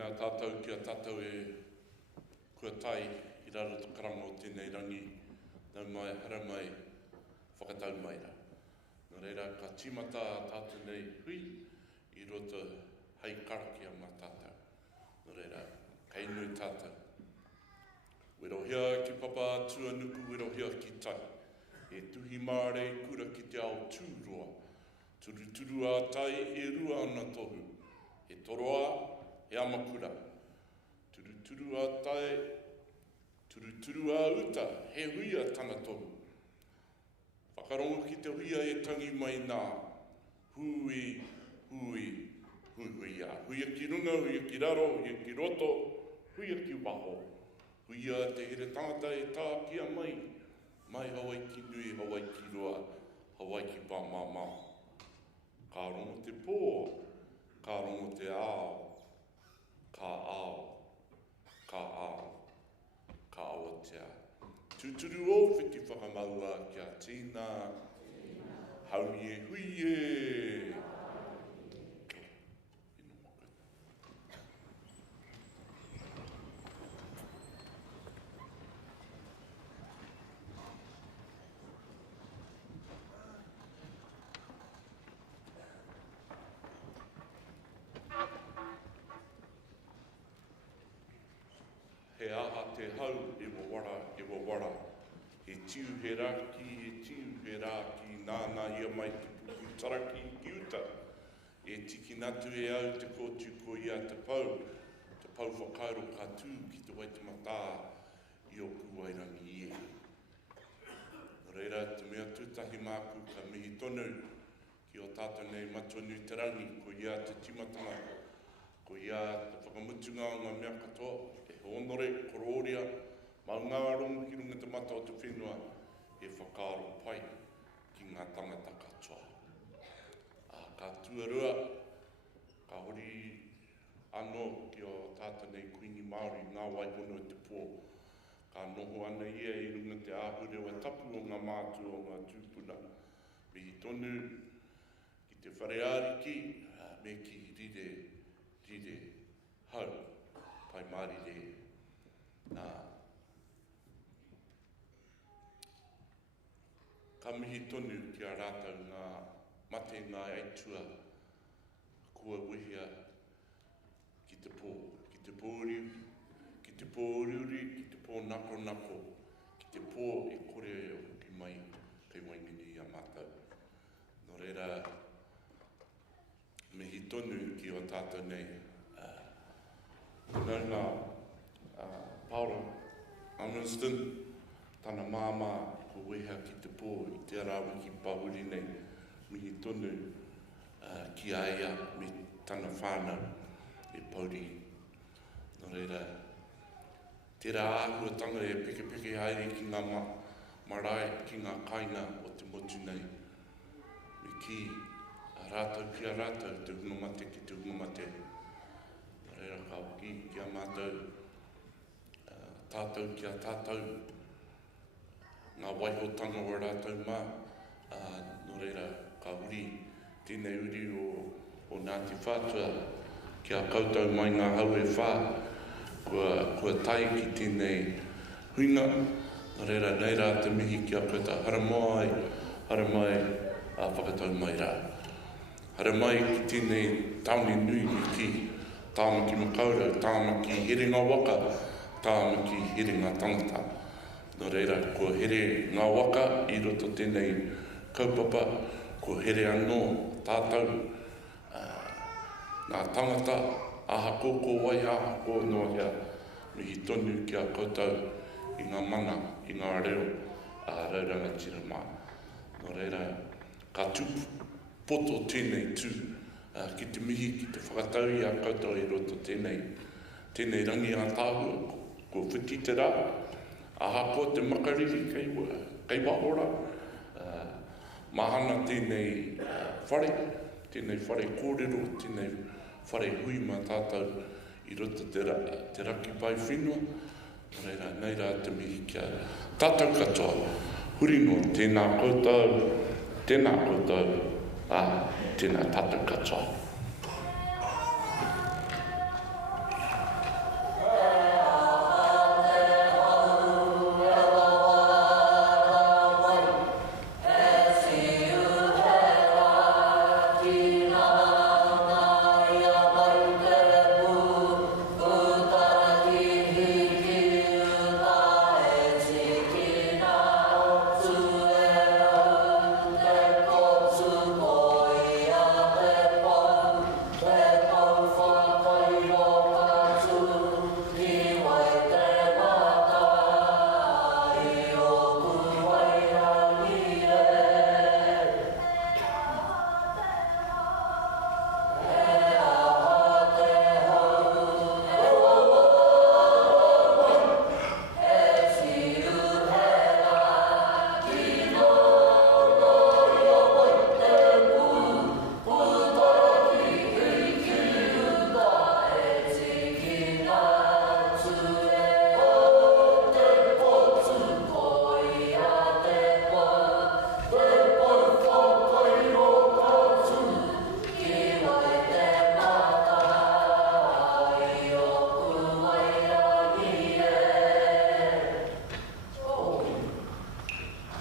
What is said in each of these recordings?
Tēnā tātou kia tātou kua tai I raro te karama o tēnei rangi, nau mai, hara mai, whakatau mai ra. Nō reira, ka tīmata tātou nei hui I roto hei karakia mā tātou. Nō reira, kei nui tātou. Werohia ki papa atua nuku, werohia ki tai. E tuhi māre kura ki te ao tūroa. Turu a tai e rua ana tohu. E toroa, e amakura. Turu a tai, turu a uta, he huia tana tohu. Whakarongo ki te huia e tangi mai nā. Hui a. Huia ki runga, huia ki raro, huia ki roto, huia ki waho. Huia te here tangata e tā kia mai. Mai Hawaii ki nui, Hawaii ki roa, Hawaii ki pāmāmā. Ka rongo te pō, ka rongo te ao, ka ao, ka ao, ka awatea. Tūturu o whiti whakamaua kia tīna, haui e hui e. He aha te hau e wa wara. He tiu he raki, nāna ia mai te puku taraki ki uta. E tiki natu e au te kōtu ko ia te pau whakairo ka tū ki te waitamata. tonu ki o tātou nei matonu te rangi, ko ia te timatanga, ko ia te whakamutunga o ngā mea katoa, e honore, korōria, maungarongo ki runga te mata o te whenua, e whakaaro pai ki ngā tangata katoa. Ka tuarua, ka hori anō ki o tātou nei kuini Māori, ngā waihono te pō, ka noho ana ia i runga te āhure o tapu o ngā mātua o ngā tūpuna. Me i tonu ki te whareāriki, me ki rire hau, pai marire. Ka mihi tonu ki a rātau ngā mate ngā aitua, kua wihia ki te pō, ki te pōriuri, ki te pōriuri, ki te pō nako, ki te pō e kore o ki mai, kei waingini i a mātou. Nō reira, mihi tonu ki o tātou nei. Nau ngā Paula Amneston, tāna māmā ko weha ki te pō i te arawi ki pahuri nei, mihi tonu ki aia me tāna whānau e pauri. Nō reira, tērā āhuatanga e peke haere ki ngā marae, ki ngā kainga o te motu nei. Me ki a rātau ki a rātau, te hungamate ki te hungamate. Nā reira ka hoki ki a mātou, tātou ki a tātou, ngā waihotanga o rātau mā. Nō reira ka uri, tēnei uri o Ngāti Whātua, ki a koutou mai ngā hau e whā, kua tai ki tēnei huinga, nā reira nei rā te mihi ki a koutou haramai a whakatau mai rā. Haramai ki tēnei taone nui ki tāmaki makaurau, tāmaki here ngā waka, tāmaki here ngā tangata. Nā reira, kua here ngā waka i roto tēnei kaupapa, kua here anō tātou ngā tangata, aha kōkō wai aha kō noa mihi tonu ki a koutou i ngā mana, i ngā reo a rauranga tira mā. Nō reira, ka tupu poto tēnei tū ki te mihi, ki te whakatau i a koutou i roto tēnei rangi a tāhua, ko whiti te rā, aha kō te makariri kei wahora, mahana tēnei whare kōrero, tēnei whare hui mā tātou i roto te raki pai whenua. Nei rā te mihi kia tātou katoa. Huri no, tēnā koutou, tēnā tātou katoa.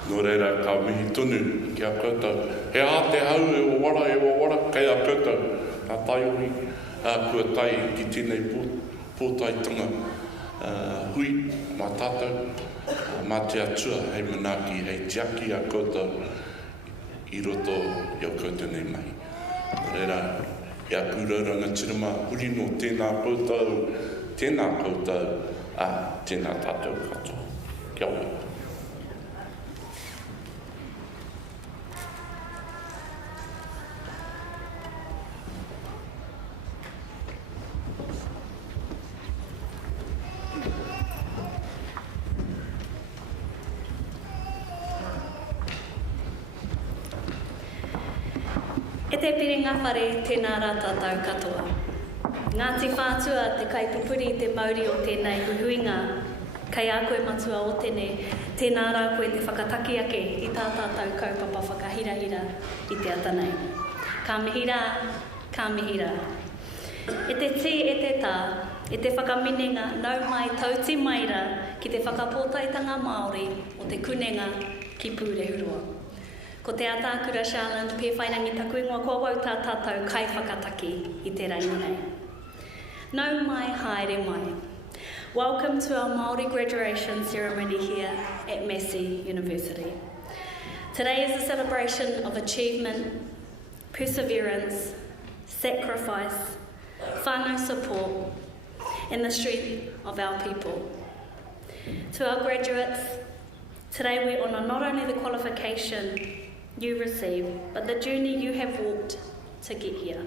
Nō reira, ka mihi tonu ki a koutou. He a te hau e o wara, kei a koutou. Ka taiori, kua tai ki tēnei pōtaetanga hui mā tātou, mā te atua, hei manaki, hei tiaki a koutou i roto i a koutou nei mai. Nō reira, e a kūrauranga tirama, huri no tēnā koutou, tēnā tātou katoa. Kia ora. te piringa whare, tēnā rā tātou katoa. Ngāti whātua te kaipupuri te Māori o tēnei huhuinga, kei a koe matua o tēnā rā koe te whakataki ake i tā tātou kaupapa whakahirahira i te atanei. Ka mihi rā, ka mihi rā. E te tī e te tā, e te whakaminenga nau mai tauti maira ki te Whakapōtaetanga Māori o te kunenga ki Pūrehurua. Ko te Atākura Charlotte, pēwhainangi taku ingoa kua wau tā tātou kai whakataki i te rangi nei. Nau mai, haere mai. Welcome to our Māori graduation ceremony here at Massey University. Today is a celebration of achievement, perseverance, sacrifice, whānau support, and the strength of our people. To our graduates, today we honour not only the qualification you receive, but the journey you have walked to get here.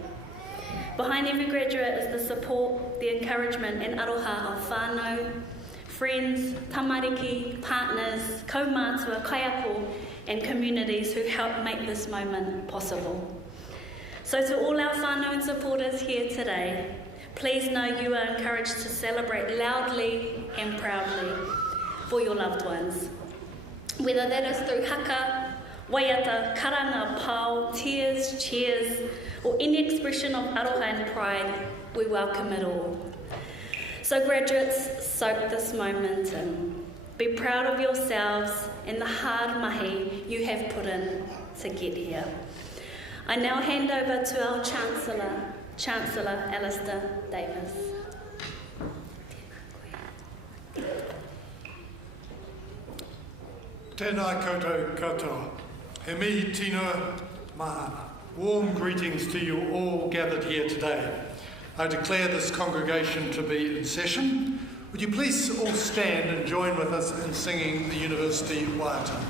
Behind every graduate is the support, the encouragement and aroha of whānau, friends, tamariki, partners, kaumātua, kaiako and communities who help make this moment possible. So to all our whānau and supporters here today, please know you are encouraged to celebrate loudly and proudly for your loved ones. Whether that is through haka, waiata, karanga, pau, tears, cheers, or any expression of aroha and pride, we welcome it all. So graduates, soak this moment in. Be proud of yourselves and the hard mahi you have put in to get here. I now hand over to our Chancellor Alistair Davis. Tēnā koutou katoa. He mihi tino mahana. Warm greetings to you all gathered here today. I declare this congregation to be in session. Would you please all stand and join with us in singing the University Waiata.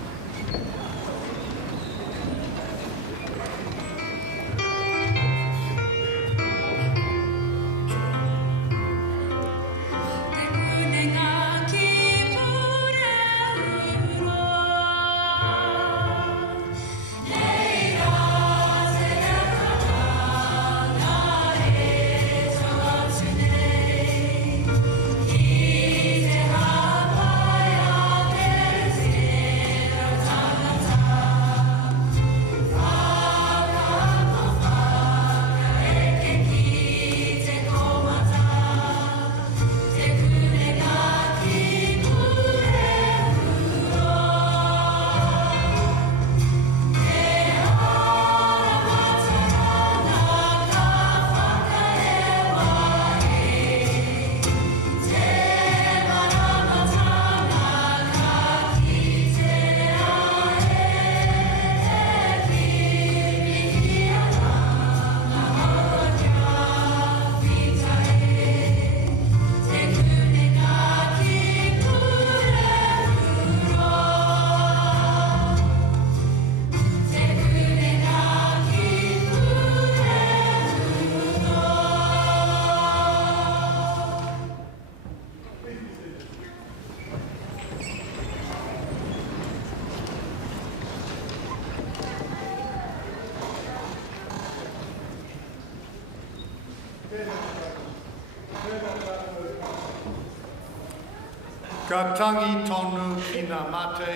Ka tangi tonu ki ngā mate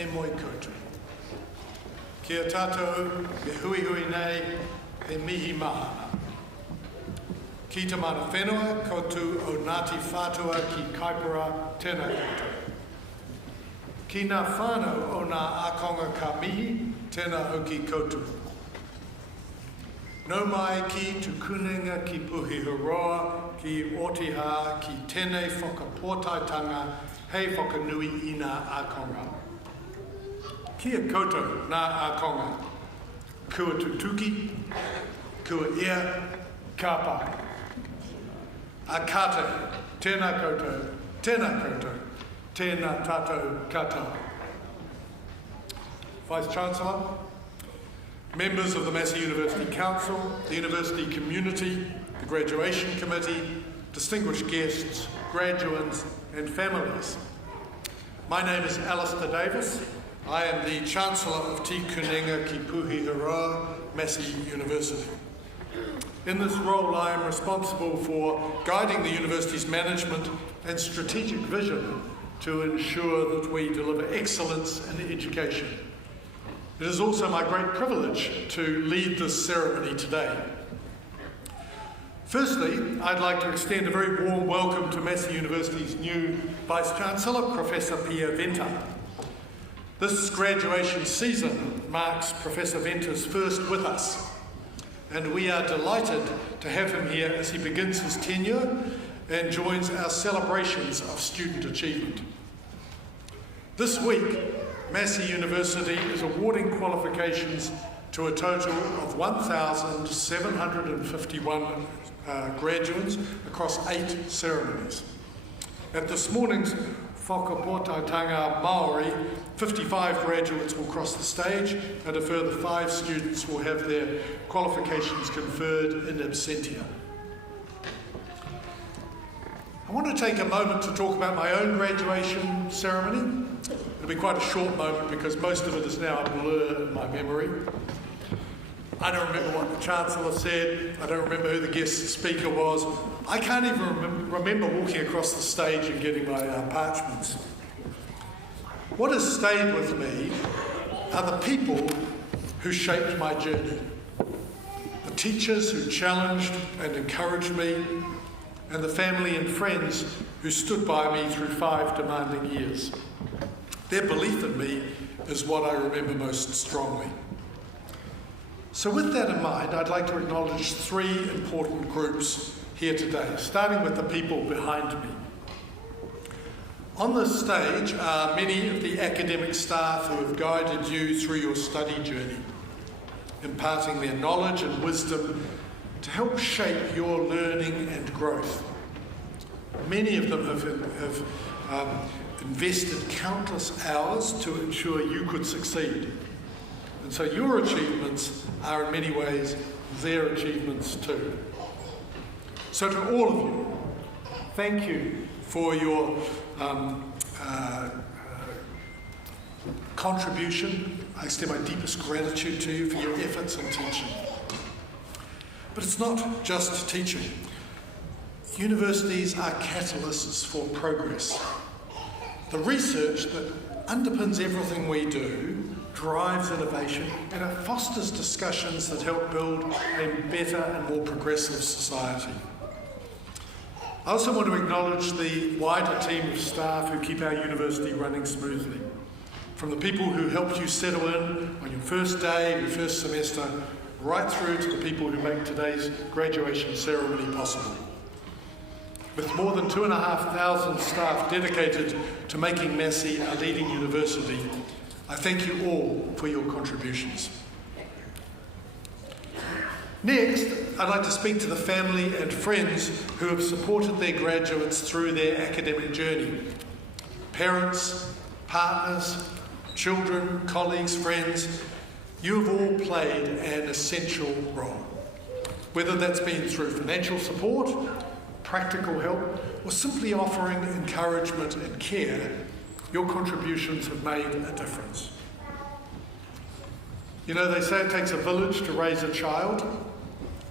e moi koutou. Kia tātou me hui hui nei e mihi mahana. Ki te mana whenua koutou o Ngāti Whātua ki Kaipara tēnā koutou. Ki ngā whānau o ngā ākonga ka mihi tēnā hoki koutou. Nau mai ki tu kunenga ki Puhihuroa ki Otiha ki tēnei whakapōtaetanga hei whakanui i ngā ākonga. Kia koutou ngā ākonga. Kua tutuki, kua ia, ka pai. A kate, tēnā koutou, tēnā tātou katoa. Vice Chancellor, members of the Massey University Council, the University Community, the Graduation Committee, distinguished guests, graduands and families. My name is Alistair Davis. I am the Chancellor of Te Kunenga ki Puhiharoa, Massey University. In this role, I am responsible for guiding the university's management and strategic vision to ensure that we deliver excellence in education. It is also my great privilege to lead this ceremony today. Firstly, I'd like to extend a very warm welcome to Massey University's new Vice-Chancellor, Professor Pia Venter. This graduation season marks Professor Venter's first with us, and we are delighted to have him here as he begins his tenure and joins our celebrations of student achievement. This week, Massey University is awarding qualifications to a total of 1,751 graduates across 8 ceremonies. At this morning's Whakapōtaetanga Māori, 55 graduates will cross the stage and a further 5 students will have their qualifications conferred in absentia. I want to take a moment to talk about my own graduation ceremony. It'll be quite a short moment because most of it is now a blur in my memory. I don't remember what the Chancellor said. I don't remember who the guest speaker was. I can't even remember walking across the stage and getting my parchments. What has stayed with me are the people who shaped my journey. The teachers who challenged and encouraged me, and the family and friends who stood by me through 5 demanding years. Their belief in me is what I remember most strongly. So with that in mind, I'd like to acknowledge 3 important groups here today, starting with the people behind me. On this stage are many of the academic staff who have guided you through your study journey, imparting their knowledge and wisdom to help shape your learning and growth. Many of them have invested countless hours to ensure you could succeed. And so your achievements are in many ways their achievements too. So to all of you, thank you for your contribution. I extend my deepest gratitude to you for your efforts in teaching. But it's not just teaching. Universities are catalysts for progress. The research that underpins everything we do drives innovation, and it fosters discussions that help build a better and more progressive society. I also want to acknowledge the wider team of staff who keep our university running smoothly. From the people who helped you settle in on your first day, your first semester, right through to the people who make today's graduation ceremony possible. With more than 2,500 staff dedicated to making Massey a leading university, I thank you all for your contributions. Next, I'd like to speak to the family and friends who have supported their graduates through their academic journey. Parents, partners, children, colleagues, friends, you have all played an essential role. Whether that's been through financial support, practical help, or simply offering encouragement and care, your contributions have made a difference. You know, they say it takes a village to raise a child.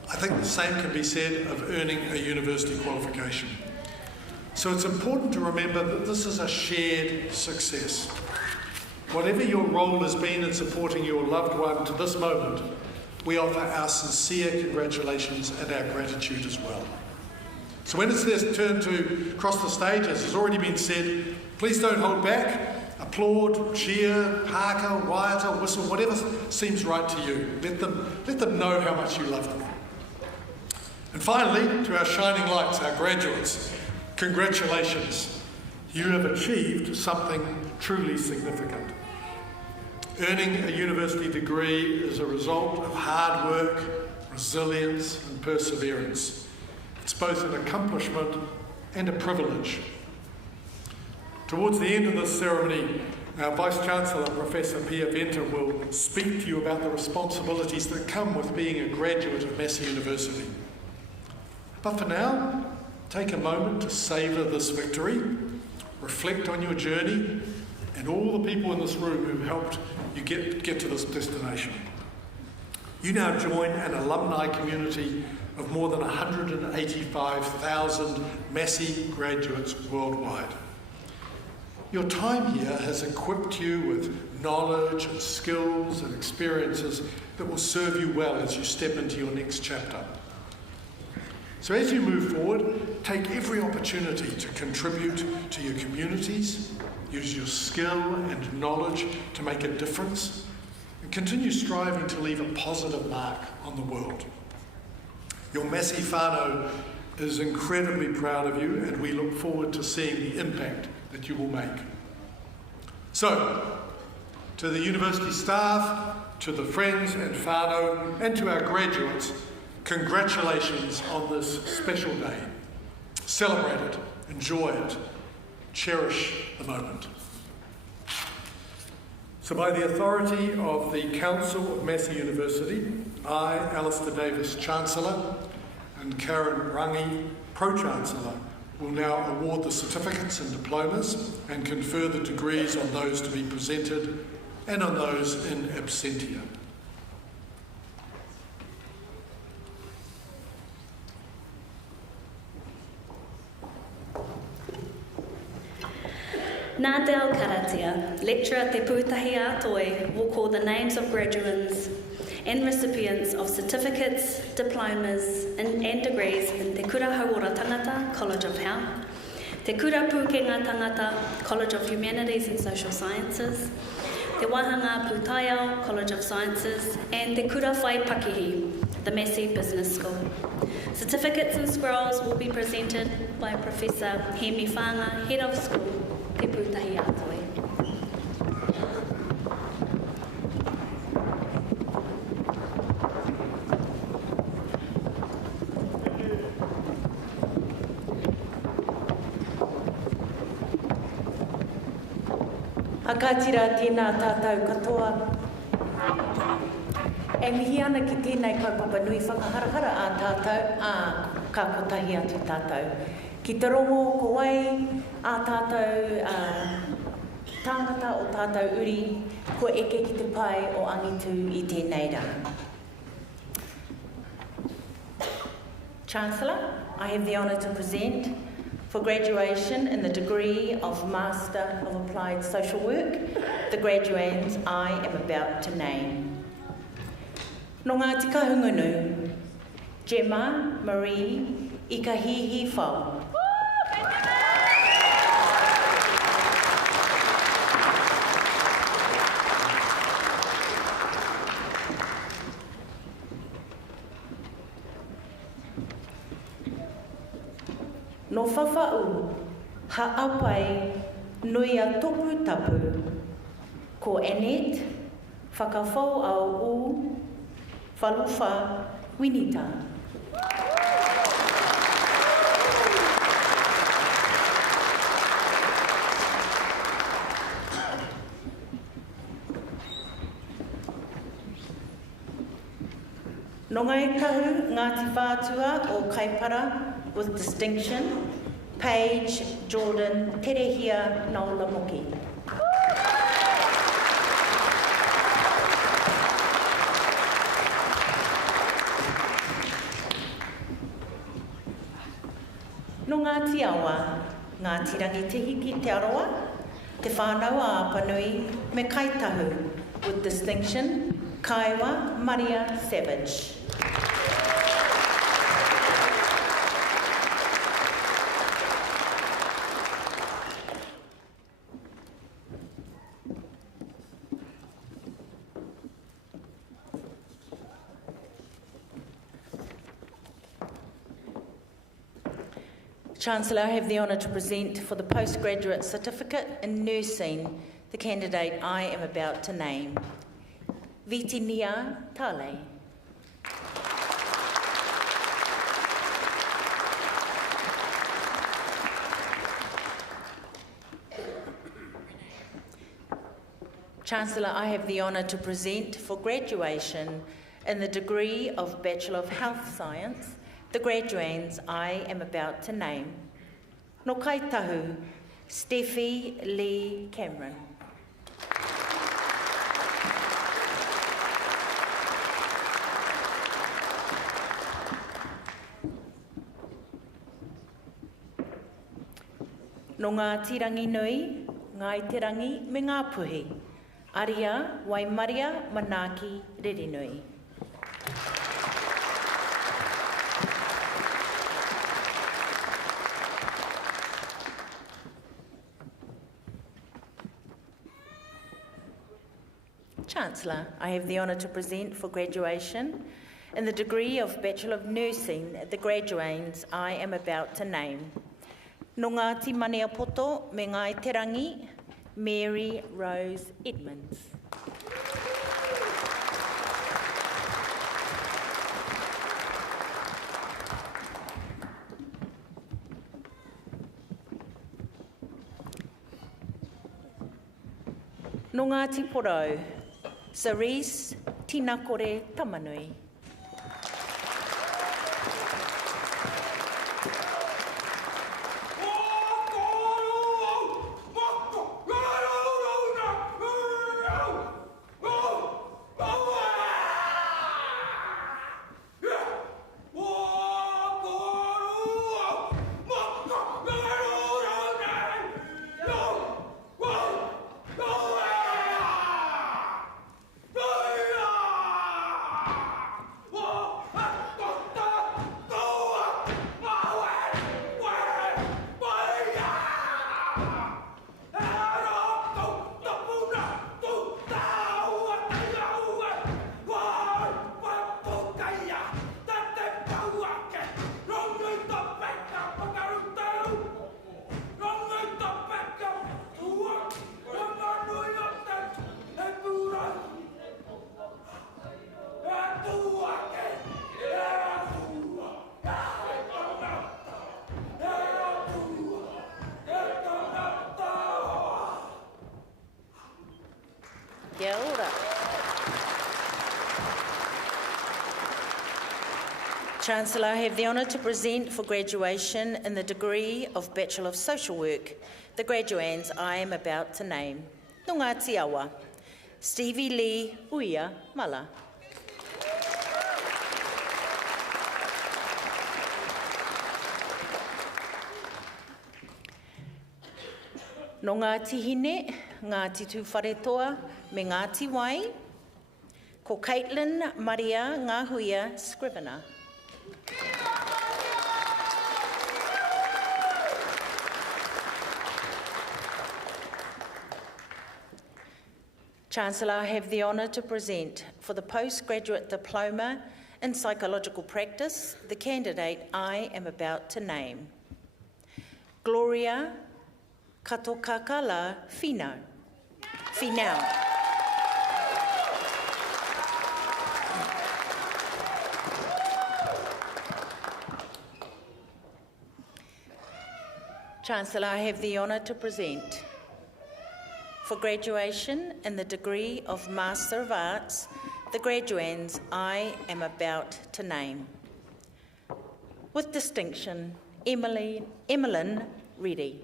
I think the same can be said of earning a university qualification. So it's important to remember that this is a shared success. Whatever your role has been in supporting your loved one to this moment, we offer our sincere congratulations and our gratitude as well. So when it's their turn to cross the stage, as has already been said, please don't hold back. Applaud, cheer, haka, waiata, whistle, whatever seems right to you. Let them know how much you love them. And finally, to our shining lights, our graduates, congratulations. You have achieved something truly significant. Earning a university degree is a result of hard work, resilience, and perseverance. It's both an accomplishment and a privilege. Towards the end of this ceremony, our Vice-Chancellor, Professor Pia Venter, will speak to you about the responsibilities that come with being a graduate of Massey University. But for now, take a moment to savour this victory, reflect on your journey, and all the people in this room who helped you get to this destination. You now join an alumni community of more than 185,000 Massey graduates worldwide. Your time here has equipped you with knowledge and skills and experiences that will serve you well as you step into your next chapter. So as you move forward, take every opportunity to contribute to your communities, use your skill and knowledge to make a difference, and continue striving to leave a positive mark on the world. Your Massey whānau is incredibly proud of you, and we look forward to seeing the impact that you will make. So, to the university staff, to the friends and whānau, and to our graduates, congratulations on this special day. Celebrate it, enjoy it, cherish the moment. So by the authority of the Council of Massey University, I, Alistair Davis, Chancellor, and Karen Rangi, Pro-Chancellor, will now award the certificates and diplomas and confer the degrees on those to be presented and on those in absentia. Nā te ao karatia, lecturer te pūtahi ātoe will call the names of graduates and recipients of certificates, diplomas and degrees in Te Kura Hauora Tangata, College of Health, Te Kura Pūkenga Tangata, College of Humanities and Social Sciences, Te Wahanga Pūtaiao, College of Sciences, and Te Kura Whai Pakihi, the Massey Business School. Certificates and scrolls will be presented by Professor Hemi Whanga, Head of School, Te Pūtahi Ātoe. Akatira tēnā tātou katoa. E mihi ana ki tēnei kaupapa nui whakaharahara a tātou, ka kotahi atu tātou. Ki te rongo ko wai a tātou tāngata o tātou uri, ko eke ki te pai o angitu i tēnei rā. Chancellor, I have the honour to present for graduation in the degree of Master of Applied Social Work, the graduands I am about to name. No ngā tika hungunu, Gemma Marie Ikahihi Whau. No whawhau, ha'apai nui a topu tapu, ko Annette, whakawhau au u, whaluwha, winita. No ngai kahu Ngāti Whātua o Kaipara with distinction, Paige Jordan Terehia Naulamoki. No Ngāti Awa, Ngāti Rangitihi ki te aroa, te whānau a Apanui me kaitahu with distinction, Kaiwa Maria Savage. Chancellor, I have the honour to present for the postgraduate certificate in nursing the candidate I am about to name, Vitinia Tale. Chancellor, I have the honour to present for graduation in the degree of Bachelor of Health Science the graduands I am about to name. No kaitahu, Steffi Lee Cameron. No ngā tirangi nui, ngā iterangi me ngā puhi. Aria, Waimaria, Manaki, Rerenui. Chancellor, I have the honour to present for graduation in the degree of Bachelor of Nursing the graduands I am about to name. No Ngāti Maniapoto me ngā iterangi, Mary Rose Edmonds. No Ngāti Porou, Cerise Tinakore Tamanui. Kia ora. Chancellor, I have the honour to present for graduation in the degree of Bachelor of Social Work the graduands I am about to name. No Ngāti Awa, Stevie Lee Uia Mala. No Ngāti Hine, Ngāti Tūwharetoa, me Ngāti Wai, ko Caitlin Maria Ngahuia Scrivener. Chancellor, I have the honour to present for the postgraduate diploma in psychological practice the candidate I am about to name. Gloria Katokakala Finau. Chancellor, I have the honour to present for graduation in the degree of Master of Arts the graduands I am about to name. With distinction, Emmeline Reddy.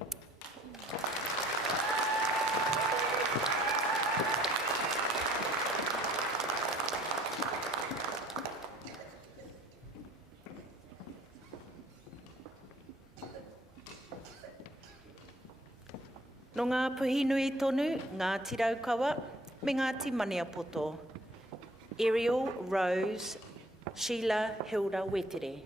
No ngā puhi nui tonu, ngā tiraukawa, me Ngāti Maniapoto. Ariel Rose Sheila Hilda Wetere.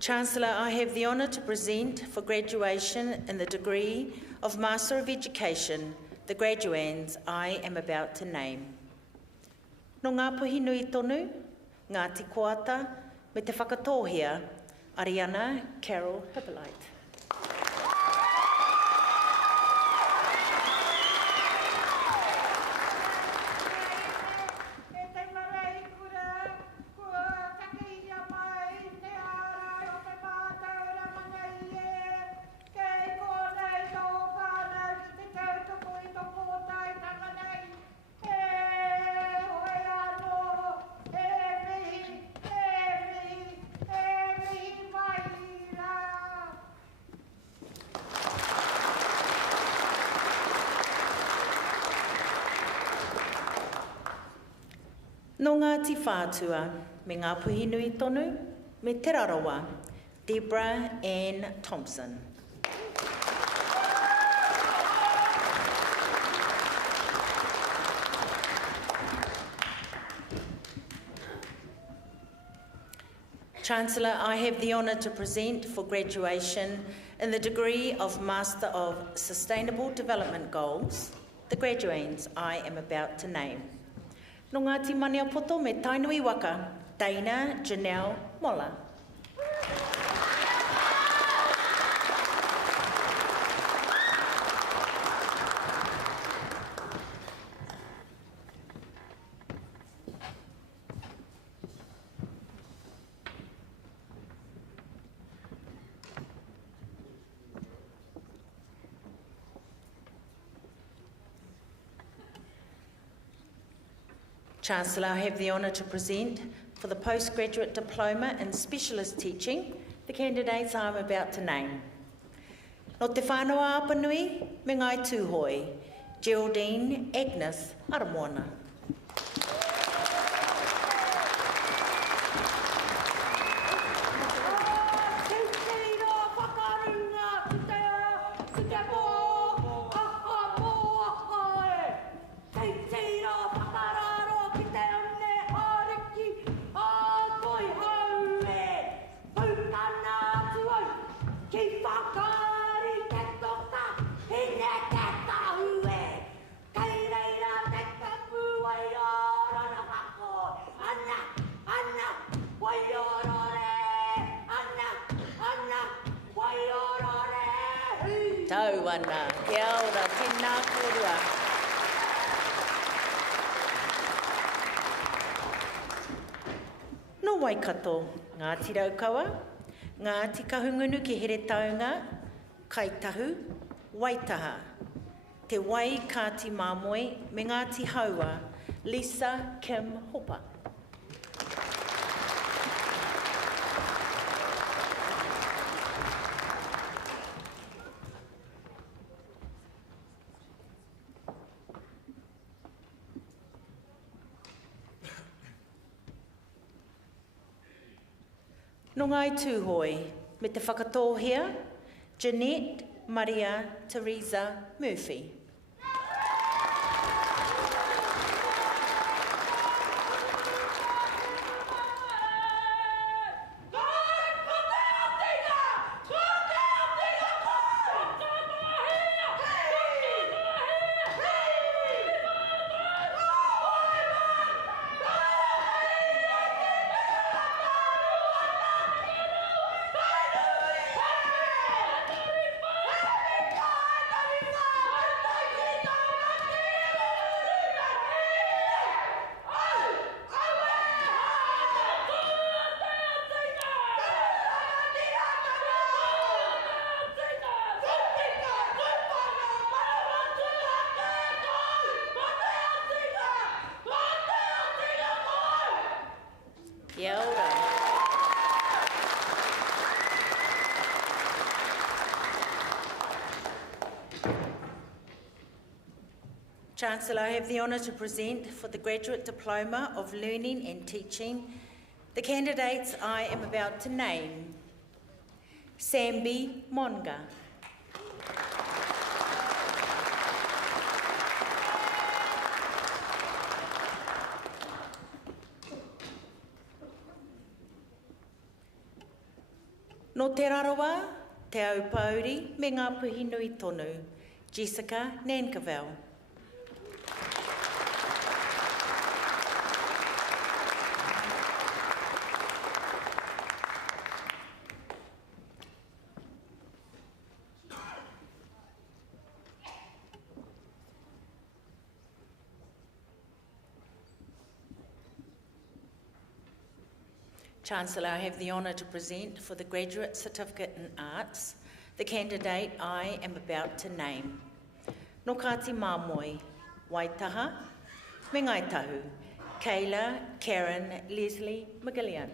Chancellor, I have the honour to present for graduation in the degree of Master of Education the graduands I am about to name. No ngā puhi nui tonu, Ngāti Koata, me te whakatōhia, Ariana Carol Hippolyte. No Ngāti Whātua, me ngā puhi nui tonu, me te rarawa, Deborah Ann Thompson. Chancellor, I have the honour to present for graduation in the degree of Master of Sustainable Development Goals, the graduands I am about to name. No Ngāti Maniapoto me Tainui Waka, Dana Janelle Mola. Chancellor, I have the honour to present for the Postgraduate Diploma in Specialist Teaching the candidates I am about to name. No te whānau apanui, me ngai tūhoi, Geraldine Agnes Aramoana. Tau ana, kia ora, tēnā korua. No Waikato, Ngāti Raukawa, Ngāti Kahungunu ki here taunga, Kaitahu, Waitaha. Te Wai Kāti Māmoe, me Ngāti Haua, Lisa Kim Hopa. No ngai tūhoi, me te whakatōhia, Jeanette Maria Teresa Murphy. Kia ora. Chancellor, I have the honour to present for the Graduate Diploma of Learning and Teaching the candidates I am about to name. Sambi Monga. No te rarawa, te au pauri, me ngā puhi nui tonu, Jessica Nankerville. Chancellor, I have the honour to present for the Graduate Certificate in Arts the candidate I am about to name. No kāti māmoe, Waitaha, me ngai tahu, Kayla Karen Leslie McGillian.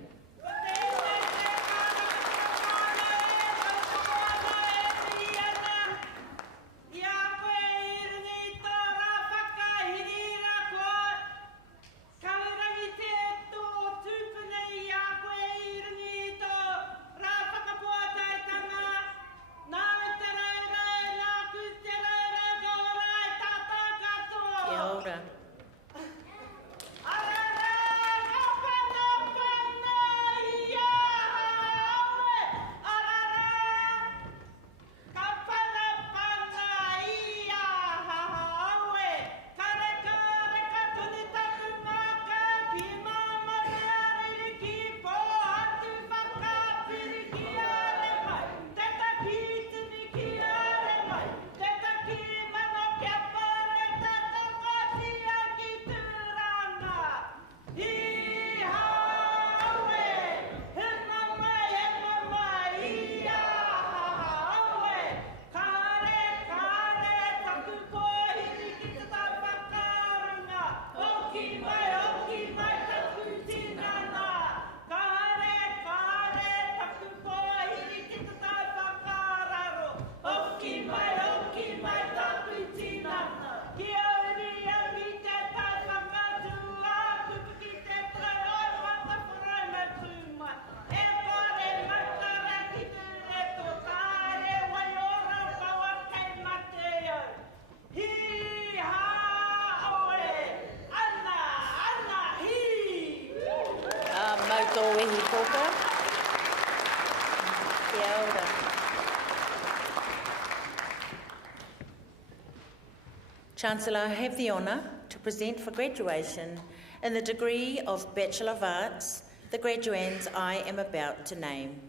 Chancellor, I have the honour to present for graduation in the degree of Bachelor of Arts the graduands I am about to name.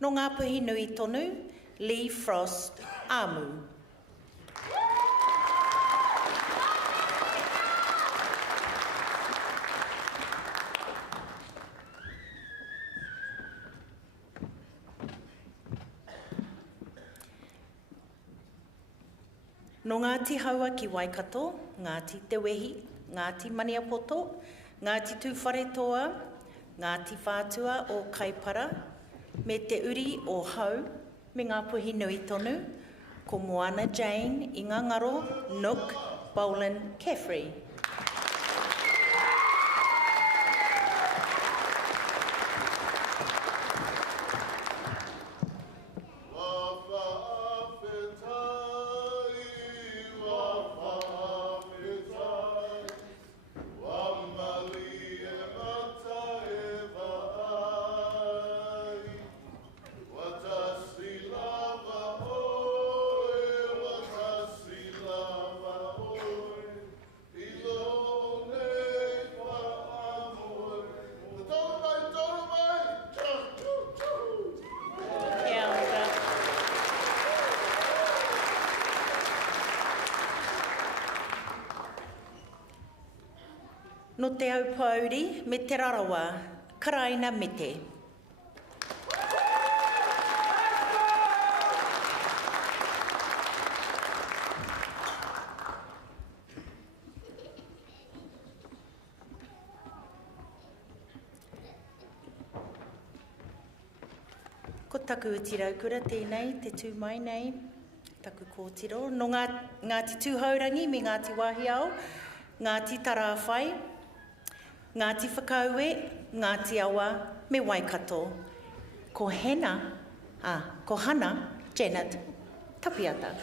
No ngā puhi nui tonu, Lee Frost Amu. No Ngāti Haua ki Waikato, Ngāti Te Wehi, Ngāti Maniapoto, Ngāti Tūwharetoa, Ngāti Whātua o Kaipara, me te uri o Hau, me ngā puhi nui tonu, ko Moana Jane, i ngā ngaro, Nook, Bolin, Caffrey. No te au pauri me te rarawa, karaina mete. Ko taku utirau kura tēnei, te tū mai nei, taku kōtiro. No Ngāti Tūhaurangi me Ngāti Wahiao, Ngāti Tarawhai, Ngāti Whakaue, Ngāti Awa, me Waikato. Ko Hana, Janet, tapiata.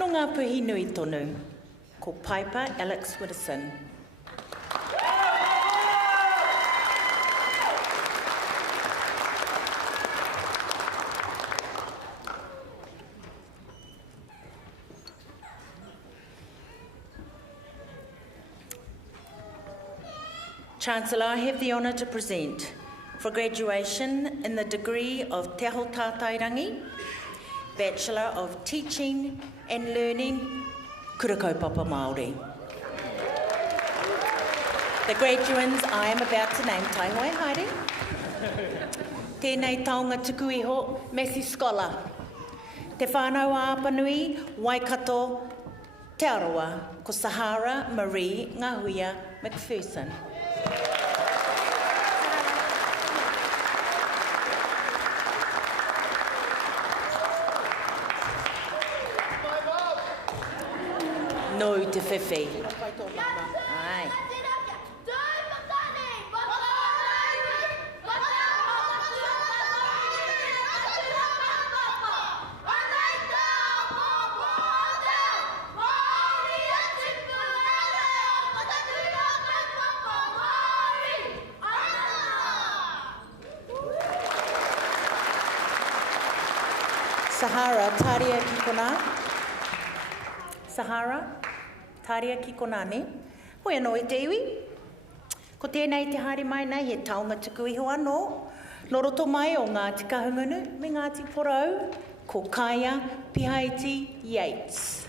No ngā puhi nui tonu, ko Piper Alex Whittison. Chancellor, I have the honour to present for graduation in the degree of Te Aho Tātairangi, Bachelor of Teaching and Learning, Kura Kaupapa Māori. The graduates I am about to name, tai hoi haere. Tēnei taonga tuku iho, Massey Scholar. Te whānau āpanui, Waikato, Te Aroa, ko Sahara Marie Ngahuia McPherson. No te whiwhi. Ai. Sahara, tāria ki kona. Sahara, tāria ki kona ne. Hoi anō e te iwi. Ko tēnei te haere mai nei he taonga tuku iho anō. Nō roto mai o Ngāti Kahungunu me Ngāti Porou, ko Kaya Pihaiti Yates.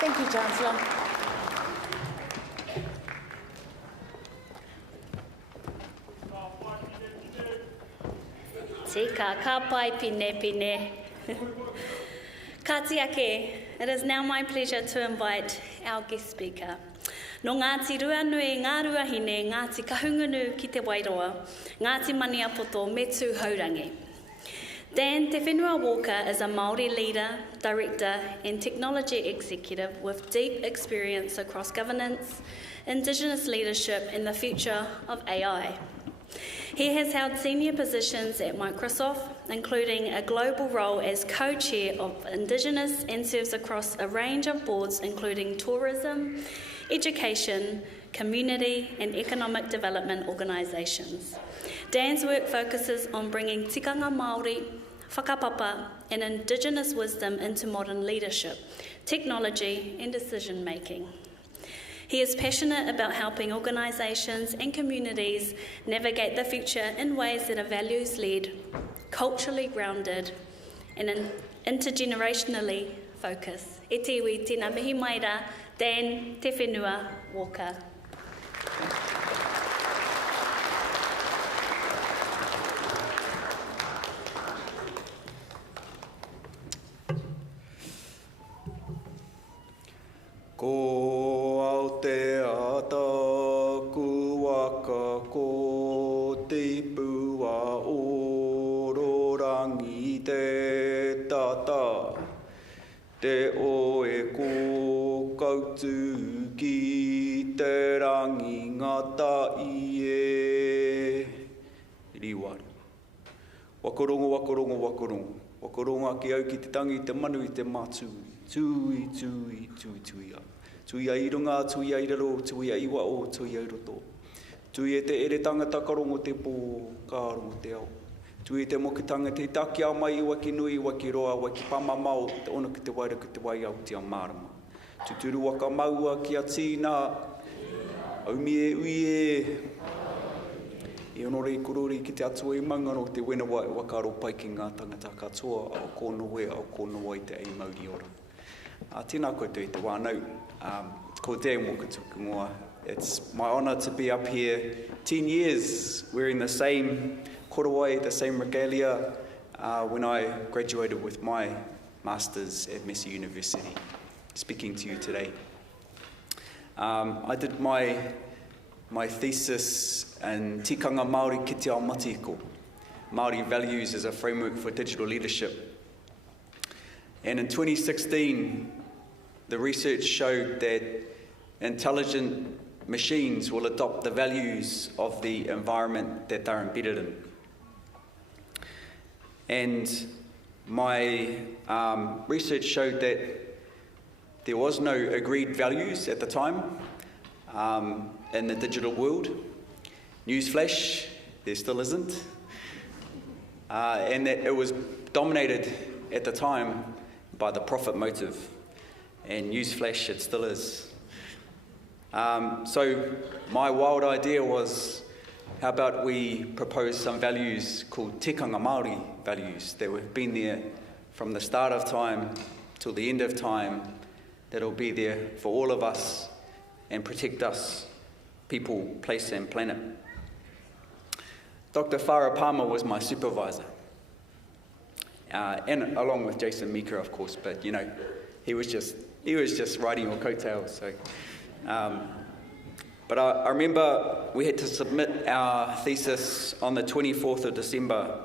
Thank you, Chancellor. Tika, ka pai pine pine. Ka ake, it is now my pleasure to invite our guest speaker. No Ngāti Ruanui, Ngā Ruahine, Ngāti Kahungunu ki te Wairoa, Ngāti Maniapoto, Metu Haurangi. Dan Te Whenua Walker is a Māori leader, director and technology executive with deep experience across governance, Indigenous leadership and the future of AI. He has held senior positions at Microsoft, including a global role as co-chair of Indigenous and serves across a range of boards including tourism, education, community and economic development organisations. Dan's work focuses on bringing tikanga Māori, whakapapa and Indigenous wisdom into modern leadership, technology and decision making. He is passionate about helping organisations and communities navigate the future in ways that are values-led, culturally grounded and intergenerationally focused. E te iwi, tēnā mihi mai rā, Dan Te Whenua Walker. Ko Aotearoa ku waka ko te pua ororangi te koutu ki te rangi ngata i e. Riwara. Wakarongo, wakarongo, wakarongo. Wakarongo ake au ki te tangi, te manu i te mātui. Tui, tui, tui, tui a. Tui a i runga, tui a i raro, tui a i wao, tui a i roto. Tui e te ere tangata karongo te pō, ka rongo te ao. Tui e te mokitanga te taki a mai, waki nui, waki roa, waki pamamau, te ono ki te waira ki te wai au te a marama. Tuturu waka maua ki a tīna, aumi e ui e. E onore i kurori ki te atua i mangaro te wenawa e wakaro pai ki ngā tangata katoa au kono we au kono wai te ei mauri ora. Tēnā koutou i te wānau. Ko te mo kutuku ngoa. It's my honour to be up here 10 years wearing the same korowai, the same regalia when I graduated with my Masters at Massey University, speaking to you today. I did my thesis in Tikanga Māori ki te ao matiko, Māori values as a framework for digital leadership. And in 2016, the research showed that intelligent machines will adopt the values of the environment that they're embedded in. And my research showed that there was no agreed values at the time in the digital world. Newsflash, there still isn't. And that it was dominated at the time by the profit motive. And newsflash, it still is. So my wild idea was, how about we propose some values called Tikanga Māori values that have been there from the start of time till the end of time, that'll be there for all of us and protect us, people, place and planet. Dr. Farah Palmer was my supervisor, and along with Jason Meeker, of course, but you know, he was just riding your coattails. So, but I remember we had to submit our thesis on the 24th of December,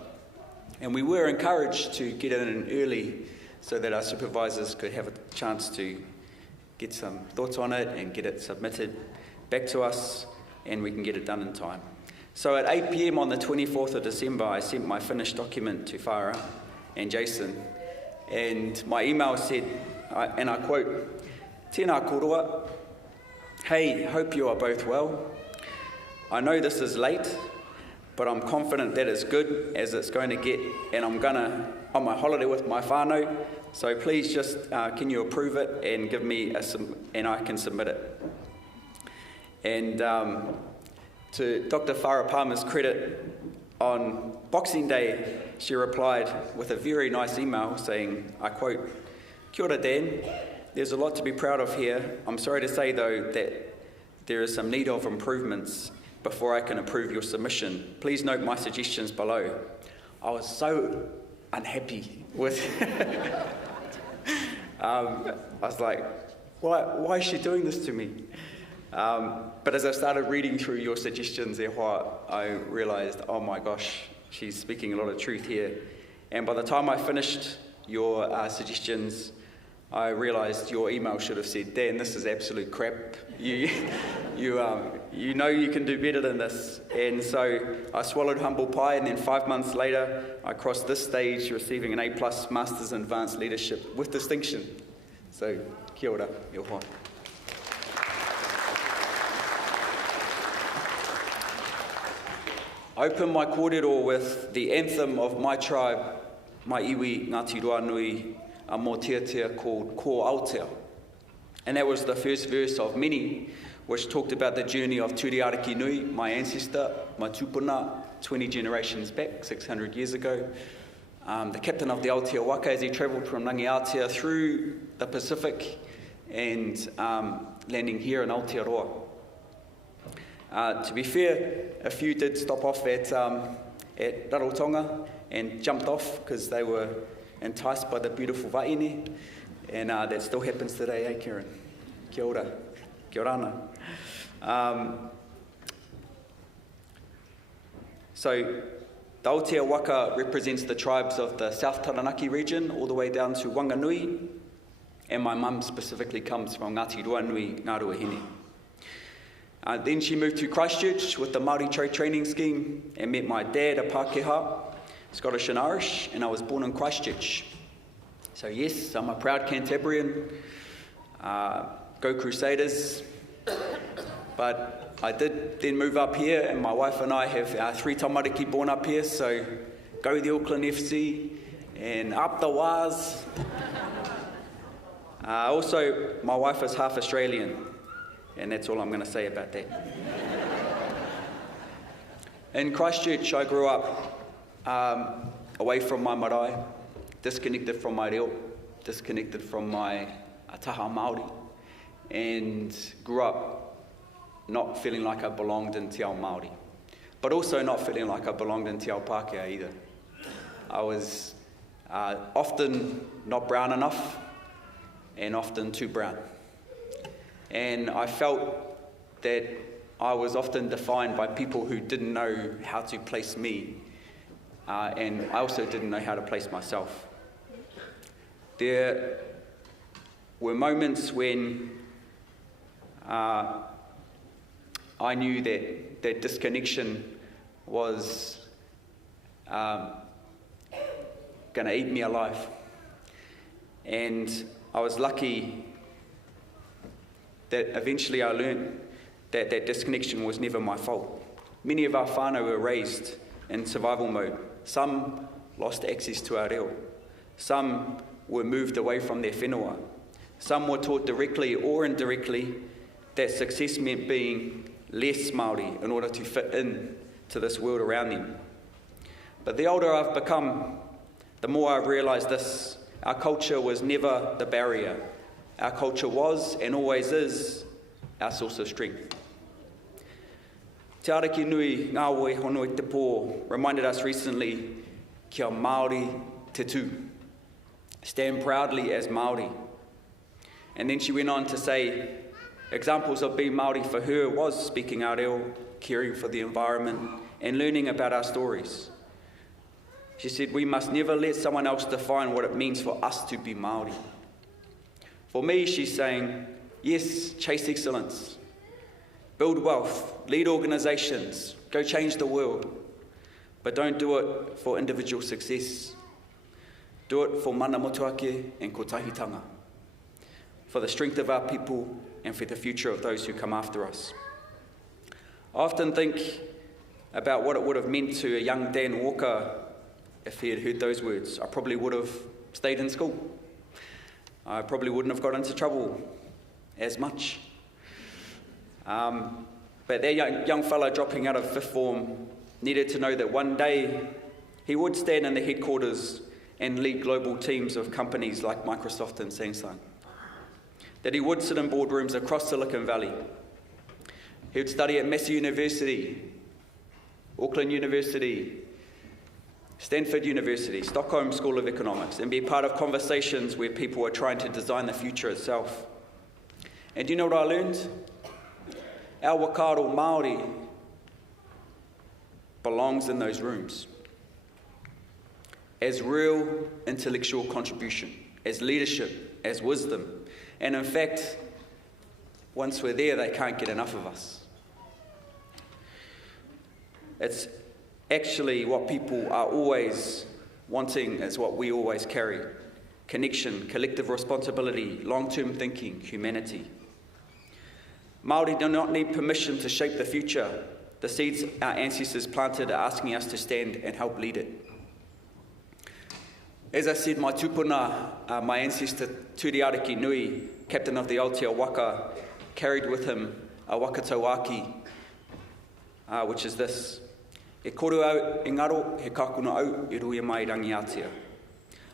and we were encouraged to get it in early so that our supervisors could have a chance to get some thoughts on it and get it submitted back to us, and we can get it done in time. So at 8 p.m. on the 24th of December, I sent my finished document to Farah and Jason, and my email said, and I quote, "Tēnā korua, hey, hope you are both well. I know this is late, but I'm confident that it's good as it's going to get, and I'm on my holiday with my whānau, so please just, can you approve it and give me and I can submit it." And to Dr. Farah Palmer's credit, on Boxing Day, she replied with a very nice email saying, I quote, "Kia ora, Dan. There's a lot to be proud of here. I'm sorry to say, though, that there is some need of improvements before I can approve your submission. Please note my suggestions below." I was so unhappy with I was like, why is she doing this to me? But as I started reading through your suggestions, I realized, oh my gosh, she's speaking a lot of truth here. And by the time I finished your suggestions, I realized your email should have said, "Dan, this is absolute crap. You know you can do better than this." And so I swallowed humble pie, and then 5 months later, I crossed this stage receiving an A+ Masters in Advanced Leadership with distinction. So, kia ora, e hoa. I open my kōrero with the anthem of my tribe, my iwi Ngāti Roanui, a mōtiatia called Ko Aotea. And that was the first verse of many, which talked about the journey of Turi Ariki Nui, my ancestor, my tupuna, 20 generations back, 600 years ago. The captain of the Aotea Waka as he travelled from Rangi Aotea through the Pacific and landing here in Aotearoa. To be fair, a few did stop off at Rarotonga and jumped off because they were enticed by the beautiful waine, and that still happens today, eh, Karen? Kia ora, kia orana. So, the Aotea Waka represents the tribes of the South Taranaki region all the way down to Wanganui, and my mum specifically comes from Ngāti Ruanui, Ngāruahine. Then she moved to Christchurch with the Māori Trade Training Scheme and met my dad, a Pākehā, Scottish and Irish, and I was born in Christchurch. So yes, I'm a proud Cantabrian. Go Crusaders. But I did then move up here, and my wife and I have 3 tamariki born up here, so go the Auckland FC and up the Waz. Also, my wife is half Australian, and that's all I'm going to say about that. In Christchurch, I grew up away from my marae, disconnected from my reo, disconnected from my taha Māori, and grew up not feeling like I belonged in Te Ao Māori, but also not feeling like I belonged in Te Ao Pākehā either. I was often not brown enough, and often too brown. And I felt that I was often defined by people who didn't know how to place me, and I also didn't know how to place myself. There were moments when I knew that disconnection was going to eat me alive. And I was lucky that eventually I learned that that disconnection was never my fault. Many of our whānau were raised in survival mode. Some lost access to our reo. Some were moved away from their whenua. Some were taught directly or indirectly that success meant being less Māori in order to fit in to this world around them. But the older I've become, the more I've realised this. Our culture was never the barrier. Our culture was and always is our source of strength. Te Ariki Nui Ngāwe Honoi Te Pō reminded us recently, kia Māori te tū. Stand proudly as Māori. And then she went on to say, examples of being Māori for her was speaking our reo, caring for the environment, and learning about our stories. She said, we must never let someone else define what it means for us to be Māori. For me, she's saying, yes, chase excellence, build wealth, lead organisations, go change the world, but don't do it for individual success. Do it for mana motuake and kotahitanga, for the strength of our people and for the future of those who come after us. I often think about what it would have meant to a young Dan Walker if he had heard those words. I probably would have stayed in school. I probably wouldn't have got into trouble as much. But that young fellow dropping out of 5th form needed to know that one day he would stand in the headquarters and lead global teams of companies like Microsoft and Samsung. That he would sit in boardrooms across Silicon Valley. He would study at Massey University, Auckland University, Stanford University, Stockholm School of Economics, and be part of conversations where people are trying to design the future itself. And do you know what I learned? Our wakaaro Māori belongs in those rooms as real intellectual contribution, as leadership, as wisdom. And in fact, once we're there, they can't get enough of us. It's actually what people are always wanting is what we always carry. Connection, collective responsibility, long-term thinking, humanity. Māori do not need permission to shape the future. The seeds our ancestors planted are asking us to stand and help lead it. As I said, my tupuna, my ancestor Turi Ariki Nui, captain of the Aotea Waka, carried with him a wakatauaki, which is this. E koru au engaro, he kakuna au, e rui mai rangi atia.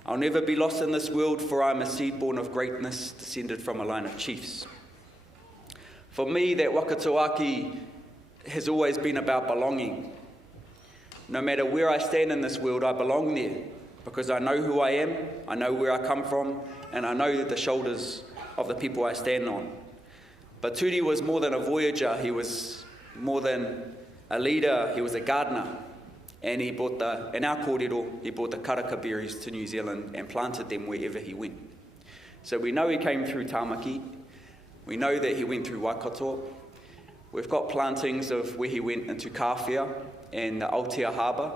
I'll never be lost in this world, for I am a seed born of greatness, descended from a line of chiefs. For me, that wakatauaki has always been about belonging. No matter where I stand in this world, I belong there, because I know who I am, I know where I come from, and I know the shoulders of the people I stand on. But Turi was more than a voyager, he was more than a leader, he was a gardener. And he brought in our kōrero, he brought the karaka berries to New Zealand and planted them wherever he went. So we know he came through Tāmaki. We know that he went through Waikato. We've got plantings of where he went into Kāwhia and the Aotea Harbour,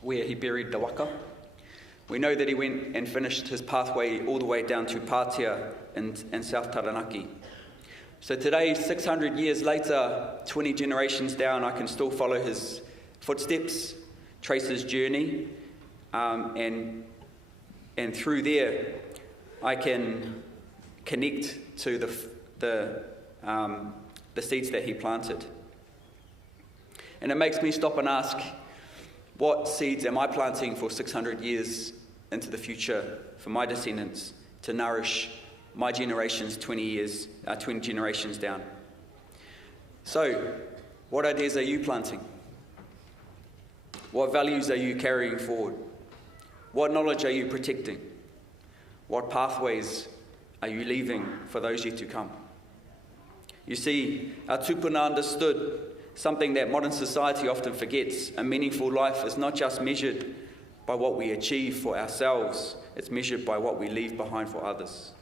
where he buried the waka. We know that he went and finished his pathway all the way down to Pātea in South Taranaki. So today, 600 years later, 20 generations down, I can still follow his footsteps, trace his journey, and through there, I can connect to the seeds that he planted. And it makes me stop and ask, what seeds am I planting for 600 years into the future for my descendants to nourish my generations 20 generations down? So, what ideas are you planting? What values are you carrying forward? What knowledge are you protecting? What pathways are you leaving for those yet to come? You see, our tupuna understood something that modern society often forgets. A meaningful life is not just measured by what we achieve for ourselves, it's measured by what we leave behind for others.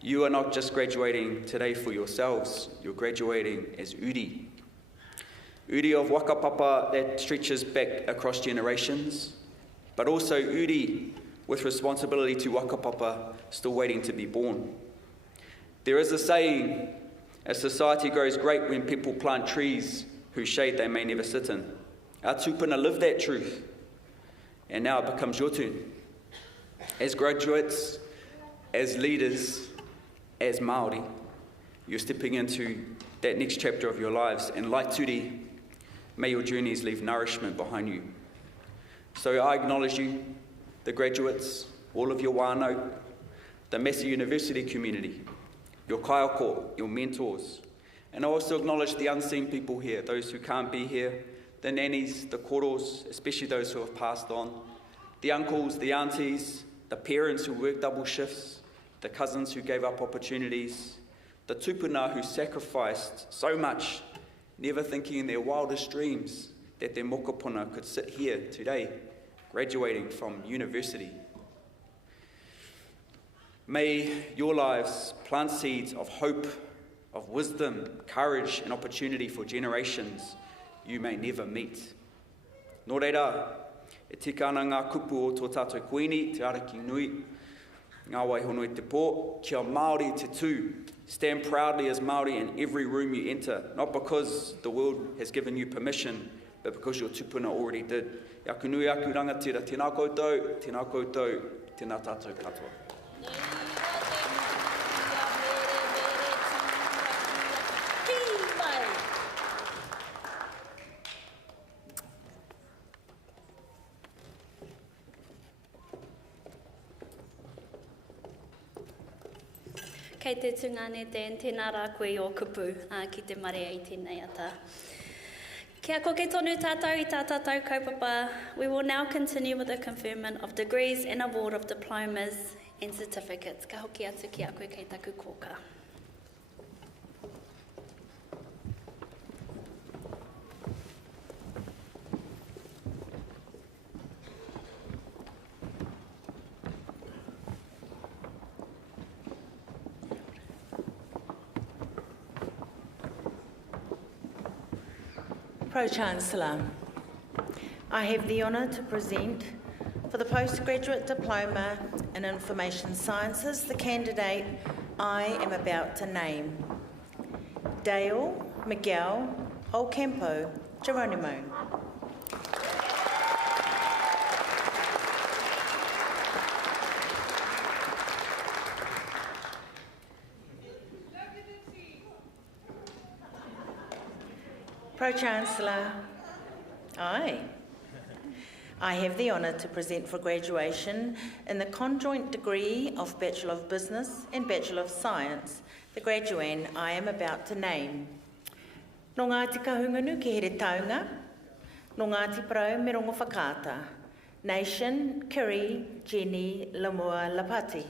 You are not just graduating today for yourselves, you're graduating as uri. Uri of whakapapa that stretches back across generations, but also uri with responsibility to whakapapa still waiting to be born. There is a saying, a society grows great when people plant trees whose shade they may never sit in. Our tupuna live that truth, and now it becomes your turn. As graduates, as leaders, as Māori, you're stepping into that next chapter of your lives, and like Turi, may your journeys leave nourishment behind you. So I acknowledge you, the graduates, all of your whānau, the Massey University community, your kaiako, your mentors. And I also acknowledge the unseen people here, those who can't be here, the nannies, the koros, especially those who have passed on, the uncles, the aunties, the parents who work double shifts, the cousins who gave up opportunities, the tupuna who sacrificed so much, never thinking in their wildest dreams that their mokopuna could sit here today, graduating from university. May your lives plant seeds of hope, of wisdom, courage, and opportunity for generations you may never meet. Nō reira, e tika ana ngā kupu o tō tātou koini, te ara ki nui, ngā waihonoi te pō, kia Māori te tū. Stand proudly as Māori in every room you enter, not because the world has given you permission, but because your tupuna already did. Ia kunui aku rangatira, tēnā koutou, tēnā tātou katoa. Kei te tungane tēnā rā koe o kupu ki te marea I tēnei ata. Kia koke tonu tātou I tā tātou kaupapa. We will now continue with the conferment of degrees and award of diplomas and certificates. Ka hoki atu ki a koe kei taku kōka. Pro-Chancellor, I have the honour to present for the postgraduate diploma in Information Sciences the candidate I am about to name. Dale Miguel Ocampo Geronimo. Pro-Chancellor, I have the honour to present for graduation in the conjoint degree of Bachelor of Business and Bachelor of Science, the graduand I am about to name. Nō Ngāti Kahungunu ki here taunga, nō Ngāti Parau me rongo whakāta, Nation, Kiri, Jenny, Lamua, Lapati.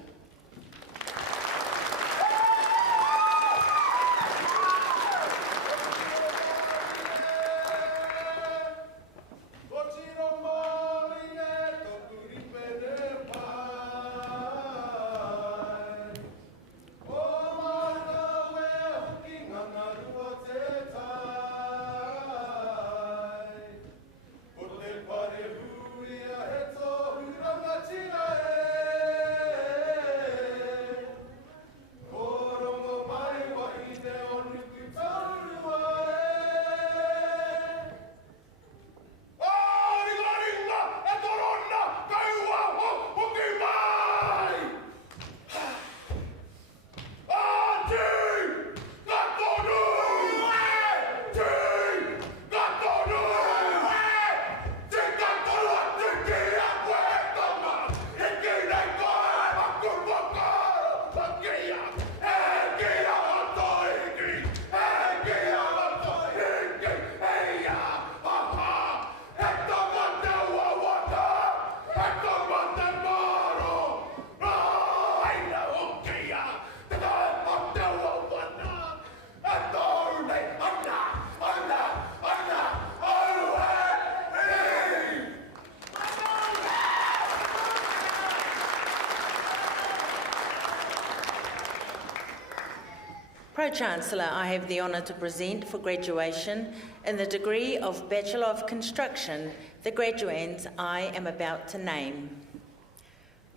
Pro-Chancellor, I have the honour to present for graduation in the degree of Bachelor of Construction the graduands I am about to name.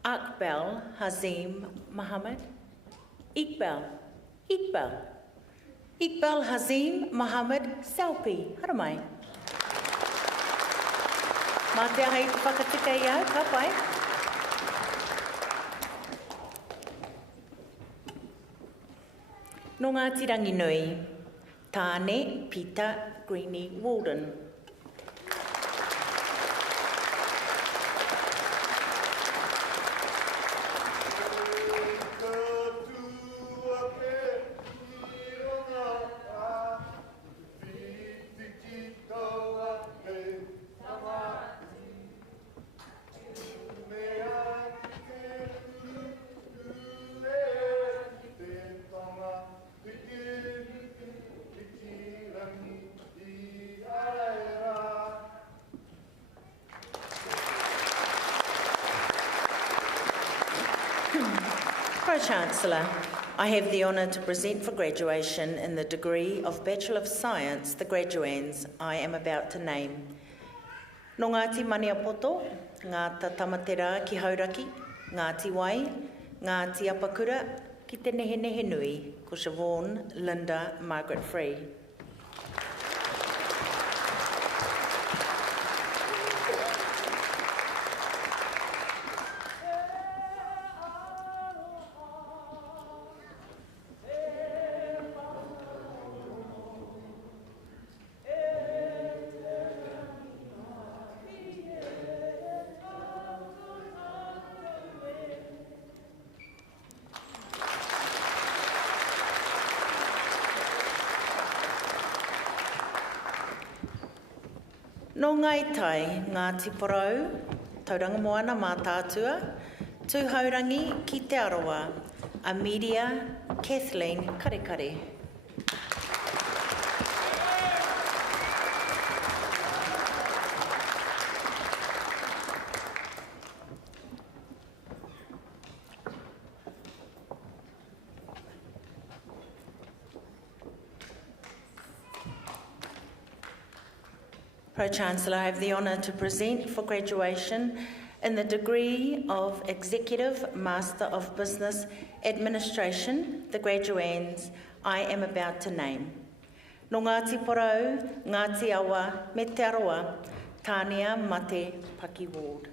Akbel Hazim Mohammed. Iqbal Hazim Mohammed Selpi. Haramai. Mā te ahei te whakatika i au, ka pai. No Ngāti Ranginui, Tāne Peter Greenie Walden. Pro-Chancellor, I have the honour to present for graduation in the degree of Bachelor of Science the graduands I am about to name. No Ngāti Maniapoto, Ngāta Tamatera ki Hauraki, Ngāti Wai, Ngāti Apakura, ki te nehe nui, ko Siobhan Linda Margaret Free. No ngai tai Ngāti Porou, tauranga moana mā tātua, tūhaurangi ki te aroa, Amelia Kathleen Karekare. Pro-Chancellor, I have the honour to present for graduation in the degree of Executive Master of Business Administration the graduands I am about to name. No Ngāti Porou, Ngāti Awa, me te aroa, Tānea Mate Paki Ward.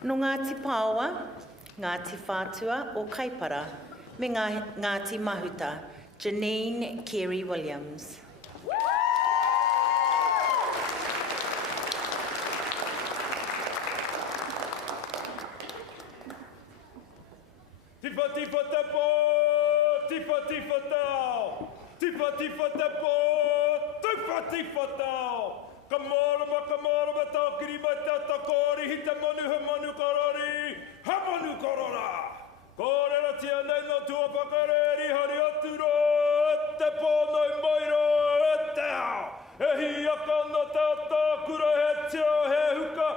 No Ngāti Pāoa, Ngāti Whātua o Kaipara, me Ngāti Mahuta, Janine Carey Williams. Tifa tifa tapo, tifa tifa tau, tifa tifa tapo, tifa tifa tau. Kamora ma tau kiri ma tata kori hita manu karori, ha manu karora. Korera tia nei no tua pakareri hari aturo, te pono i moiro, te ao. E hi kono tata kura he teo he huka.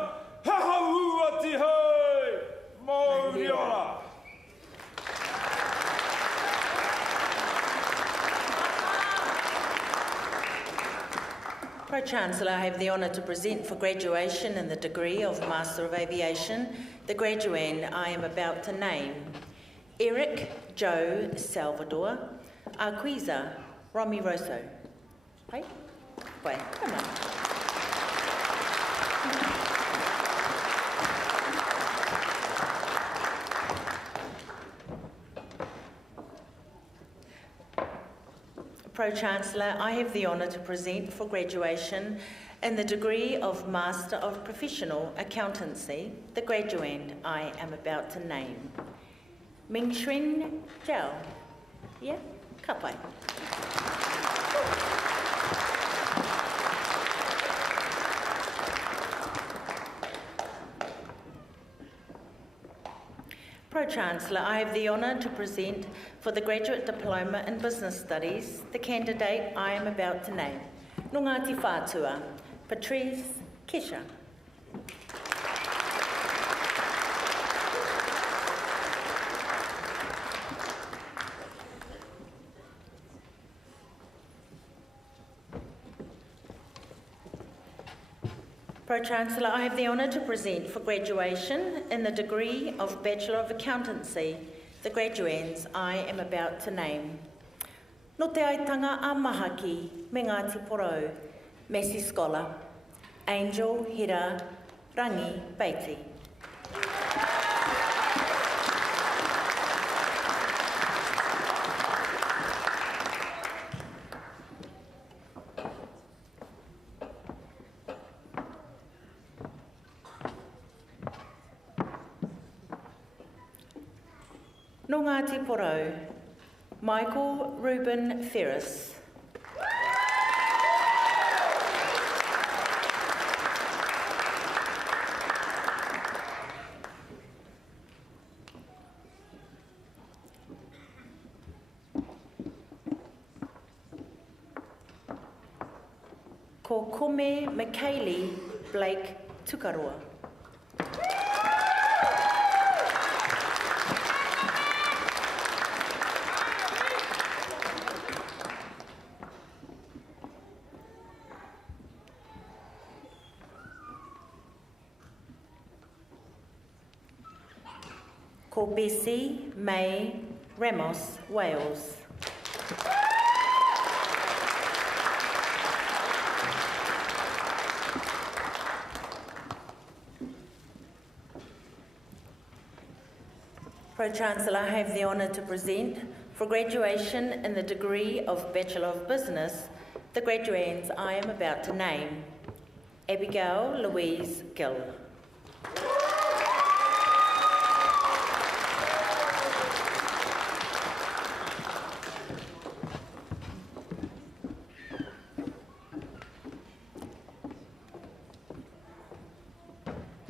He hau ati hei. Māori ora. Pro-Chancellor, I have the honour to present for graduation in the degree of Master of Aviation the graduand I am about to name. Eric Joe Salvador Arquiza Romy Rosso. Hey? Wait, come on. Pro-Chancellor, I have the honour to present for graduation in the degree of Master of Professional Accountancy the graduand I am about to name. Mingxuan Zhao. Yeah? Ka pai. Pro-Chancellor, I have the honour to present for the Graduate Diploma in Business Studies the candidate I am about to name. Nō Ngāti Whātua, Patrice Kesha. Pro-Chancellor, I have the honour to present for graduation in the degree of Bachelor of Accountancy the graduands I am about to name. No te aitanga a mahaki me Ngāti Porou, Massey Scholar, Angel Hira Rangi Beatty. No Ngāti Porou, Michael Reuben Ferris. Ko Kome Michaeli Blake Tukaroa. Ko Bessie May Ramos, Wales. Pro-Chancellor, I have the honour to present for graduation in the degree of Bachelor of Business the graduands I am about to name. Abigail Louise Gill.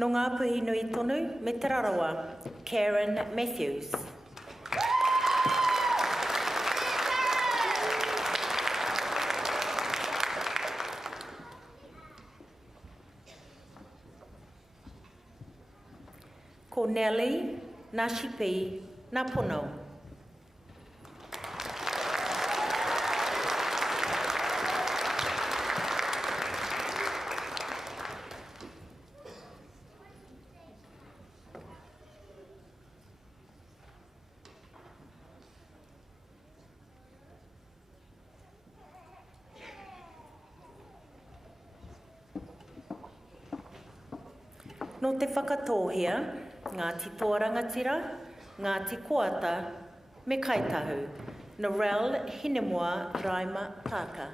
No ngā puhi nui tonu, me te rarawa, Karen Matthews. Ko Nelly Nashipi Napono. No te whakatōhia, Ngāti Tōrangatira, Ngāti Koata, me Kaitahu, Narelle Hinemua Raima Pāka.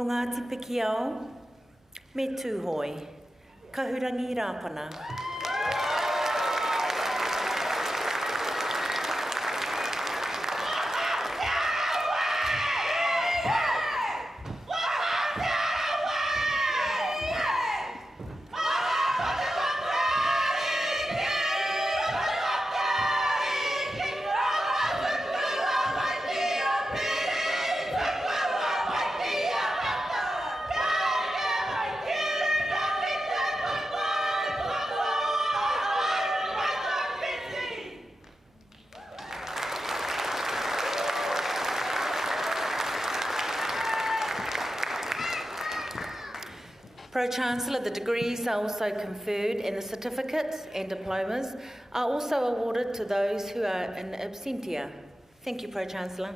No Ngāti Piki ao, me tūhoi, kahurangi rāpana. Pro-Chancellor, the degrees are also conferred and the certificates and diplomas are also awarded to those who are in absentia. Thank you, Pro-Chancellor.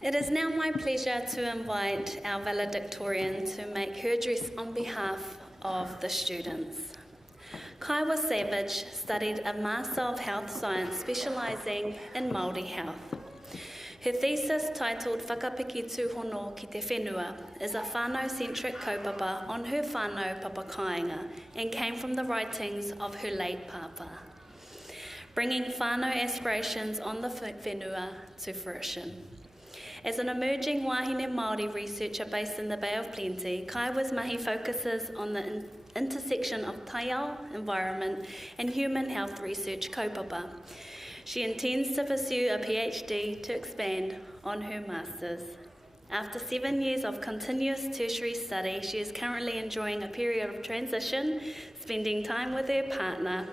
It is now my pleasure to invite our Valedictorian to make her address on behalf of the students. Kaiwa Savage studied a Master of Health Science specialising in Māori health. Her thesis, titled Whakapiki Tūhono ki te Whenua, is a whānau-centric kaupapa on her whānau papakainga and came from the writings of her late papa, bringing whānau aspirations on the whenua to fruition. As an emerging wahine Māori researcher based in the Bay of Plenty, Kaiwa's mahi focuses on the intersection of taiao, environment, and human health research kaupapa. She intends to pursue a PhD to expand on her Masters. After 7 years of continuous tertiary study, she is currently enjoying a period of transition, spending time with her partner,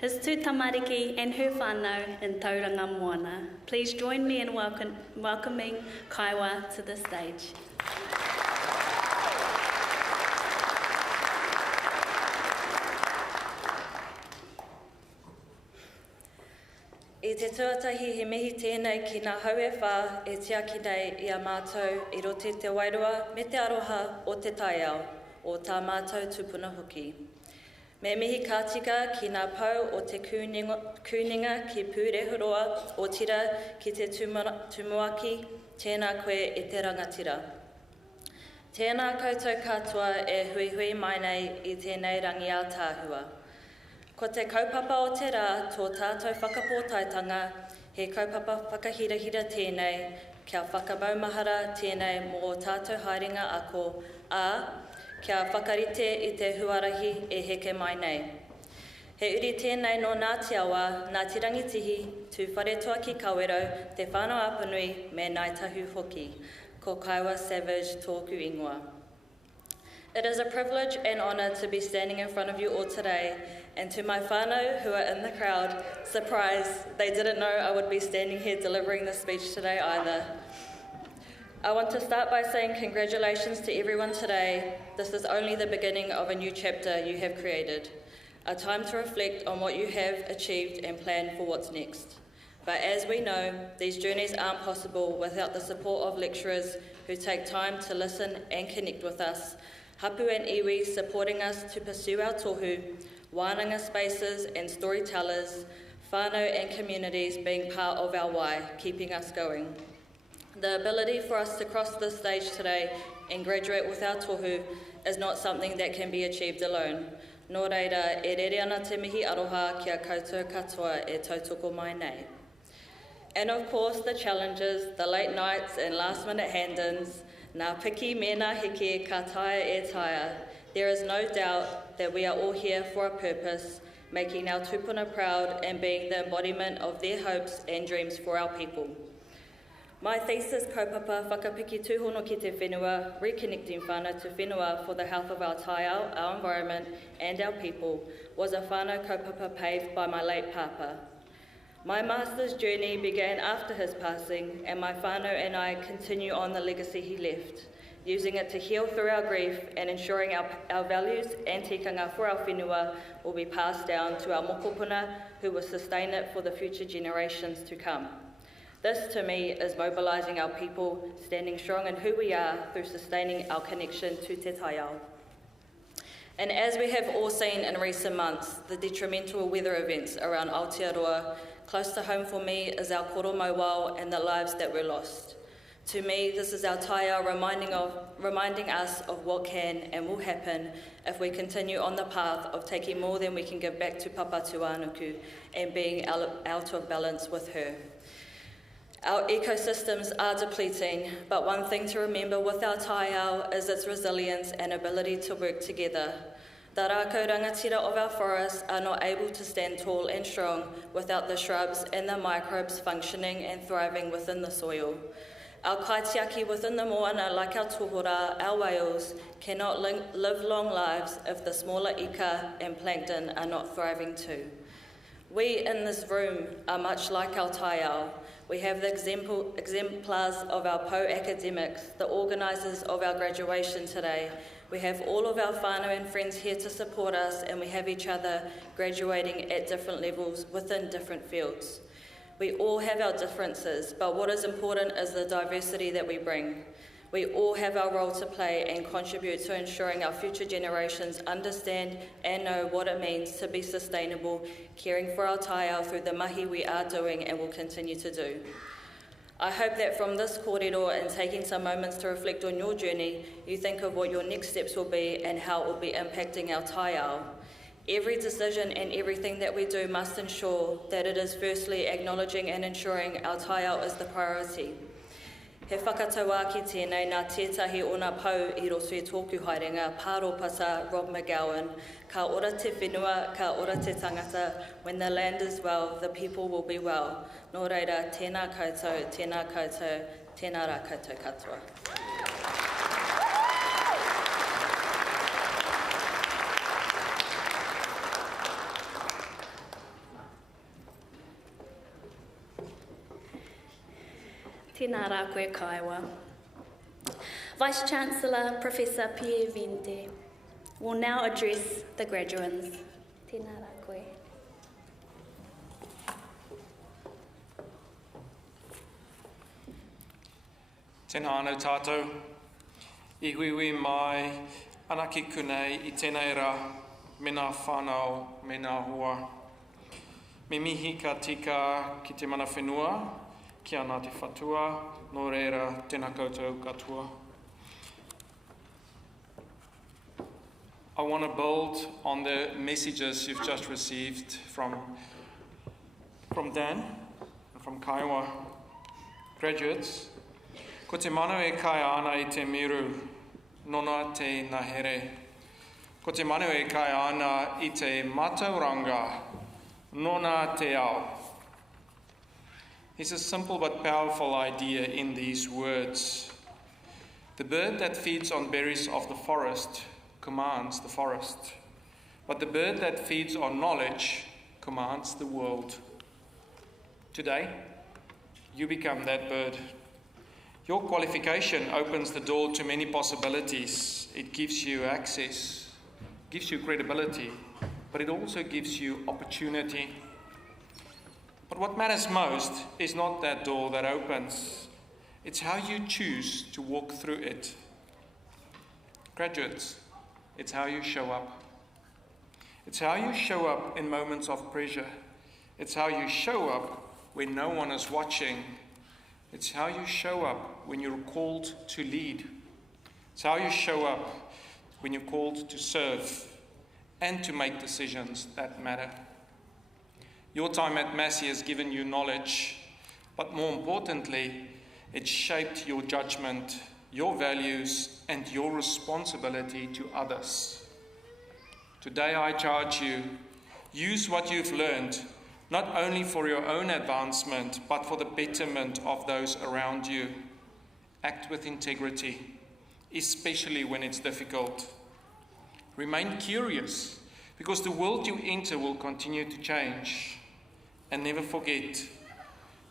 his tū tamariki and her whānau in Tauranga Moana. Please join me in welcoming Kaiwa to the stage. I te tuatahi he mihi tēnei ki ngā haue whā e tiaki nei i a mātou I rote te wairua me te aroha o te taiao o tā mātou tupuna hoki. Me mihi kātika ki ngā pau o te kūninga ki pūrehuroa o tira ki te tumuaki, tēnā koe e te rangatira. Tēnā koutou katoa e hui hui mai nei I tēnei rangi a tāhua. Ko te kaupapa o te rā, tō tātou whakapōtaetanga, he kaupapa whakahirahira tēnei, kia whakamaumahara tēnei mō tātou haerenga ako, kia whakarite I te huarahi e heke mai nei. He uri tēnei no Ngāti Awa, Ngāti Rangitihi, tū wharetoa ki Kawero, te whānau apanui me Ngāi Tahu hoki, ko Kaiwa Savage tōku ingoa. It is a privilege and honour to be standing in front of you all today, and to my whānau who are in the crowd, surprise, they didn't know I would be standing here delivering this speech today either. I want to start by saying congratulations to everyone today. This is only the beginning of a new chapter you have created, a time to reflect on what you have achieved and plan for what's next. But as we know, these journeys aren't possible without the support of lecturers who take time to listen and connect with us, hapu and iwi supporting us to pursue our tohu, wānanga spaces and storytellers, whānau and communities being part of our wai, keeping us going. The ability for us to cross this stage today and graduate with our tohu is not something that can be achieved alone. Nō reira, e rere ana te mihi aroha kia koutou katoa e tautoko mai nei. And of course, the challenges, the late nights and last-minute hand-ins, nā piki me nā heke ka taia e taia. There is no doubt that we are all here for a purpose, making our tupuna proud and being the embodiment of their hopes and dreams for our people. My thesis, kaupapa whakapiki tūhono ki te whenua, reconnecting whānau to whenua for the health of our taiao, our environment and our people, was a whānau kaupapa paved by my late papa. My master's journey began after his passing, and my whānau and I continue on the legacy he left, using it to heal through our grief and ensuring our values and tikanga for our whenua will be passed down to our mokopuna who will sustain it for the future generations to come. This, to me, is mobilising our people, standing strong in who we are through sustaining our connection to te taiao. And as we have all seen in recent months, the detrimental weather events around Aotearoa, close to home for me is our koro mauao and the lives that were lost. To me, this is our taiao reminding us of what can and will happen if we continue on the path of taking more than we can give back to Papa Tuanuku and being out of balance with her. Our ecosystems are depleting, but one thing to remember with our taiao is its resilience and ability to work together. The rākau rangatira of our forests are not able to stand tall and strong without the shrubs and the microbes functioning and thriving within the soil. Our kaitiaki within the moana, like our tūhora, our whales, cannot live long lives if the smaller ika and plankton are not thriving too. We in this room are much like our taiao. We have the exemplars of our Pou academics, the organisers of our graduation today. We have all of our whānau and friends here to support us, and we have each other graduating at different levels within different fields. We all have our differences, but what is important is the diversity that we bring. We all have our role to play and contribute to ensuring our future generations understand and know what it means to be sustainable, caring for our taiao through the mahi we are doing and will continue to do. I hope that from this kōrero and taking some moments to reflect on your journey, you think of what your next steps will be and how it will be impacting our taiao. Every decision and everything that we do must ensure that it is firstly acknowledging and ensuring our taiao is the priority. He whakataua ki tēnei nā tētahi o nā pau I roto e tōku haerenga, Pāropata Rob McGowan, ka ora te whenua, ka ora te tangata, when the land is well, the people will be well. Nō reira, tēnā koutou, tēnā koutou, tēnā rā koutou katoa. Tēnā rā koe kaiwa. Vice Chancellor Professor Pierre Vente will now address the graduands. Tēnā rā koe. Tēnā anō tātou, I huihui mai anaki kunei I tēnei rā, me nā whānau, me nā hoa. Me mihi ka tika ki te mana whenua, ki ana te whatua, nō reira tēnā koutou katoa. I want to build on the messages you've just received from Dan and from Kaiwa. Graduates, ko te manu e kai ana I te miru, nona te nahere. Ko te manu e kai ana I te matauranga, nona te ao. There's a simple but powerful idea in these words. The bird that feeds on berries of the forest commands the forest, but the bird that feeds on knowledge commands the world. Today, you become that bird. Your qualification opens the door to many possibilities. It gives you access, gives you credibility, but it also gives you opportunity. But what matters most is not that door that opens. It's how you choose to walk through it. Graduates, it's how you show up. It's how you show up in moments of pressure. It's how you show up when no one is watching. It's how you show up when you're called to lead. It's how you show up when you're called to serve and to make decisions that matter. Your time at Massey has given you knowledge, but more importantly, it shaped your judgment, your values, and your responsibility to others. Today I charge you, use what you've learned, not only for your own advancement, but for the betterment of those around you. Act with integrity, especially when it's difficult. Remain curious, because the world you enter will continue to change. And never forget,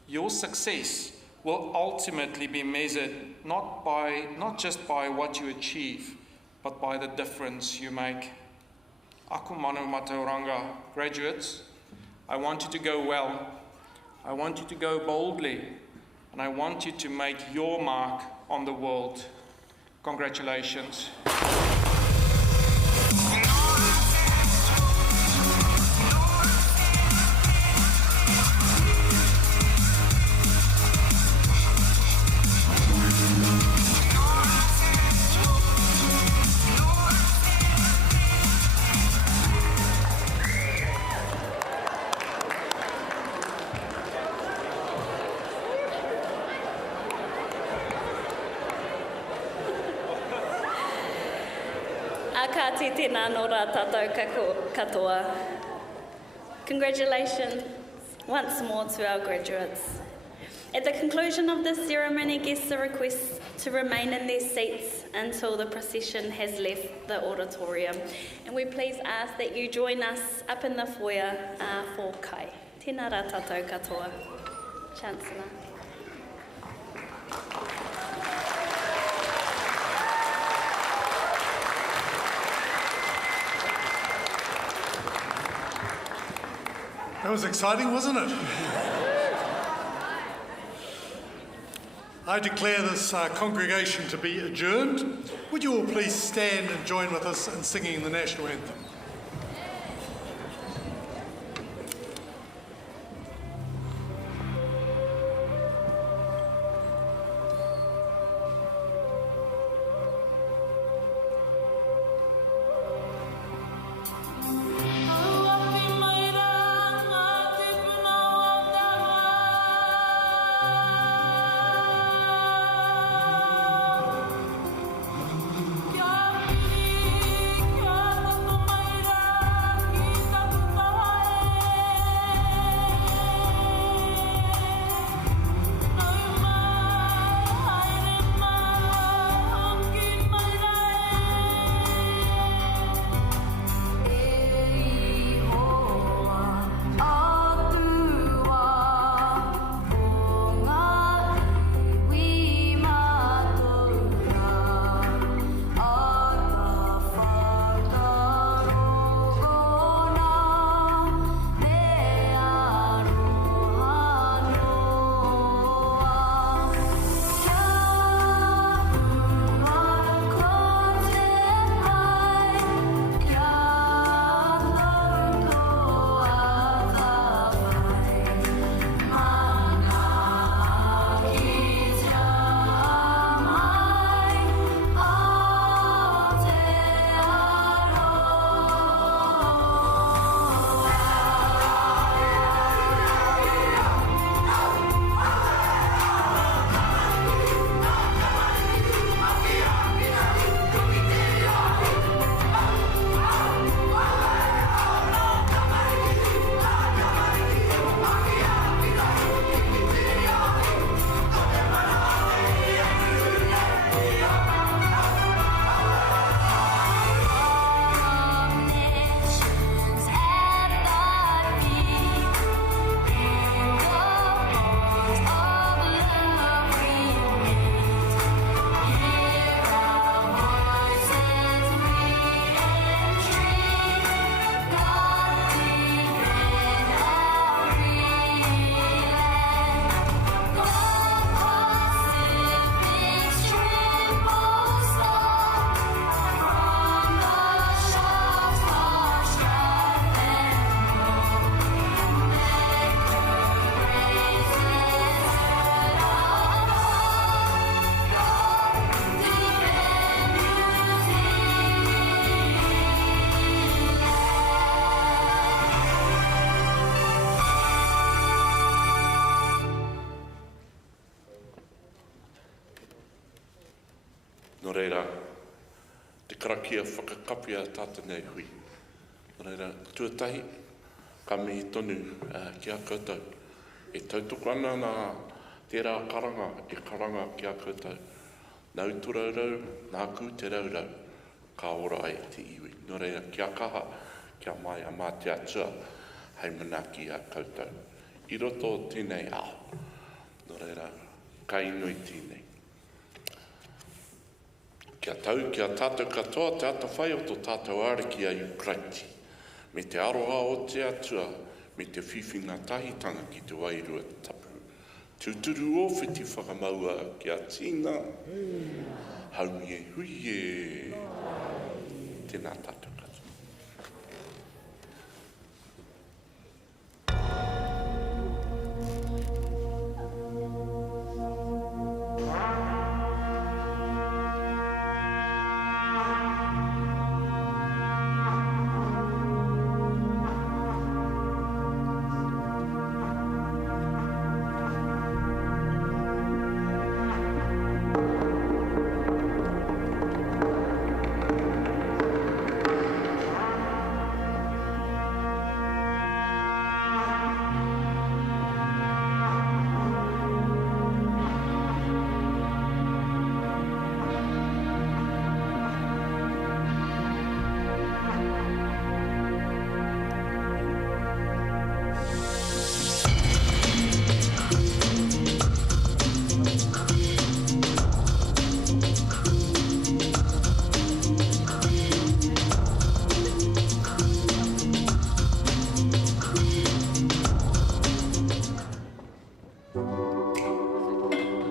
your success will ultimately be measured not just by what you achieve, but by the difference you make. Aku manu matauranga, graduates, I want you to go well, I want you to go boldly, and I want you to make your mark on the world. Congratulations. Akati tēnā nō rā tātou katoa. Congratulations once more to our graduates. At the conclusion of this ceremony, guests are requested to remain in their seats until the procession has left the auditorium. And we please ask that you join us up in the foyer for kai. Tēnā rā tātou katoa. Chancellor. That was exciting, wasn't it? I declare this congregation to be adjourned. Would you all please stand and join with us in singing the national anthem? Nō reira, te karakia whakakapia tāta nei hui. Nō reira, tuatahi, ka mihi tonu ki a koutou. E tautuku ana nā tērā karanga, e karanga ki a koutou. Nau turaurau, nā ku te raurau, ka ora ai te iwi. Nō reira, kia kaha, kia mai a mā te atua, hei manaki a koutou. I roto tēnei ao. Nō reira, ka inui tēnei. Kia tau, kia tātou katoa, te ata whai o tō tātou ariki a Ukraiti. Me te aroha o te atua, me te whiwhinga tahitanga ki te wairua tapu. Tūturu o whiti whakamaua kia tīna. Haumi e hui e. Tēnā tātou.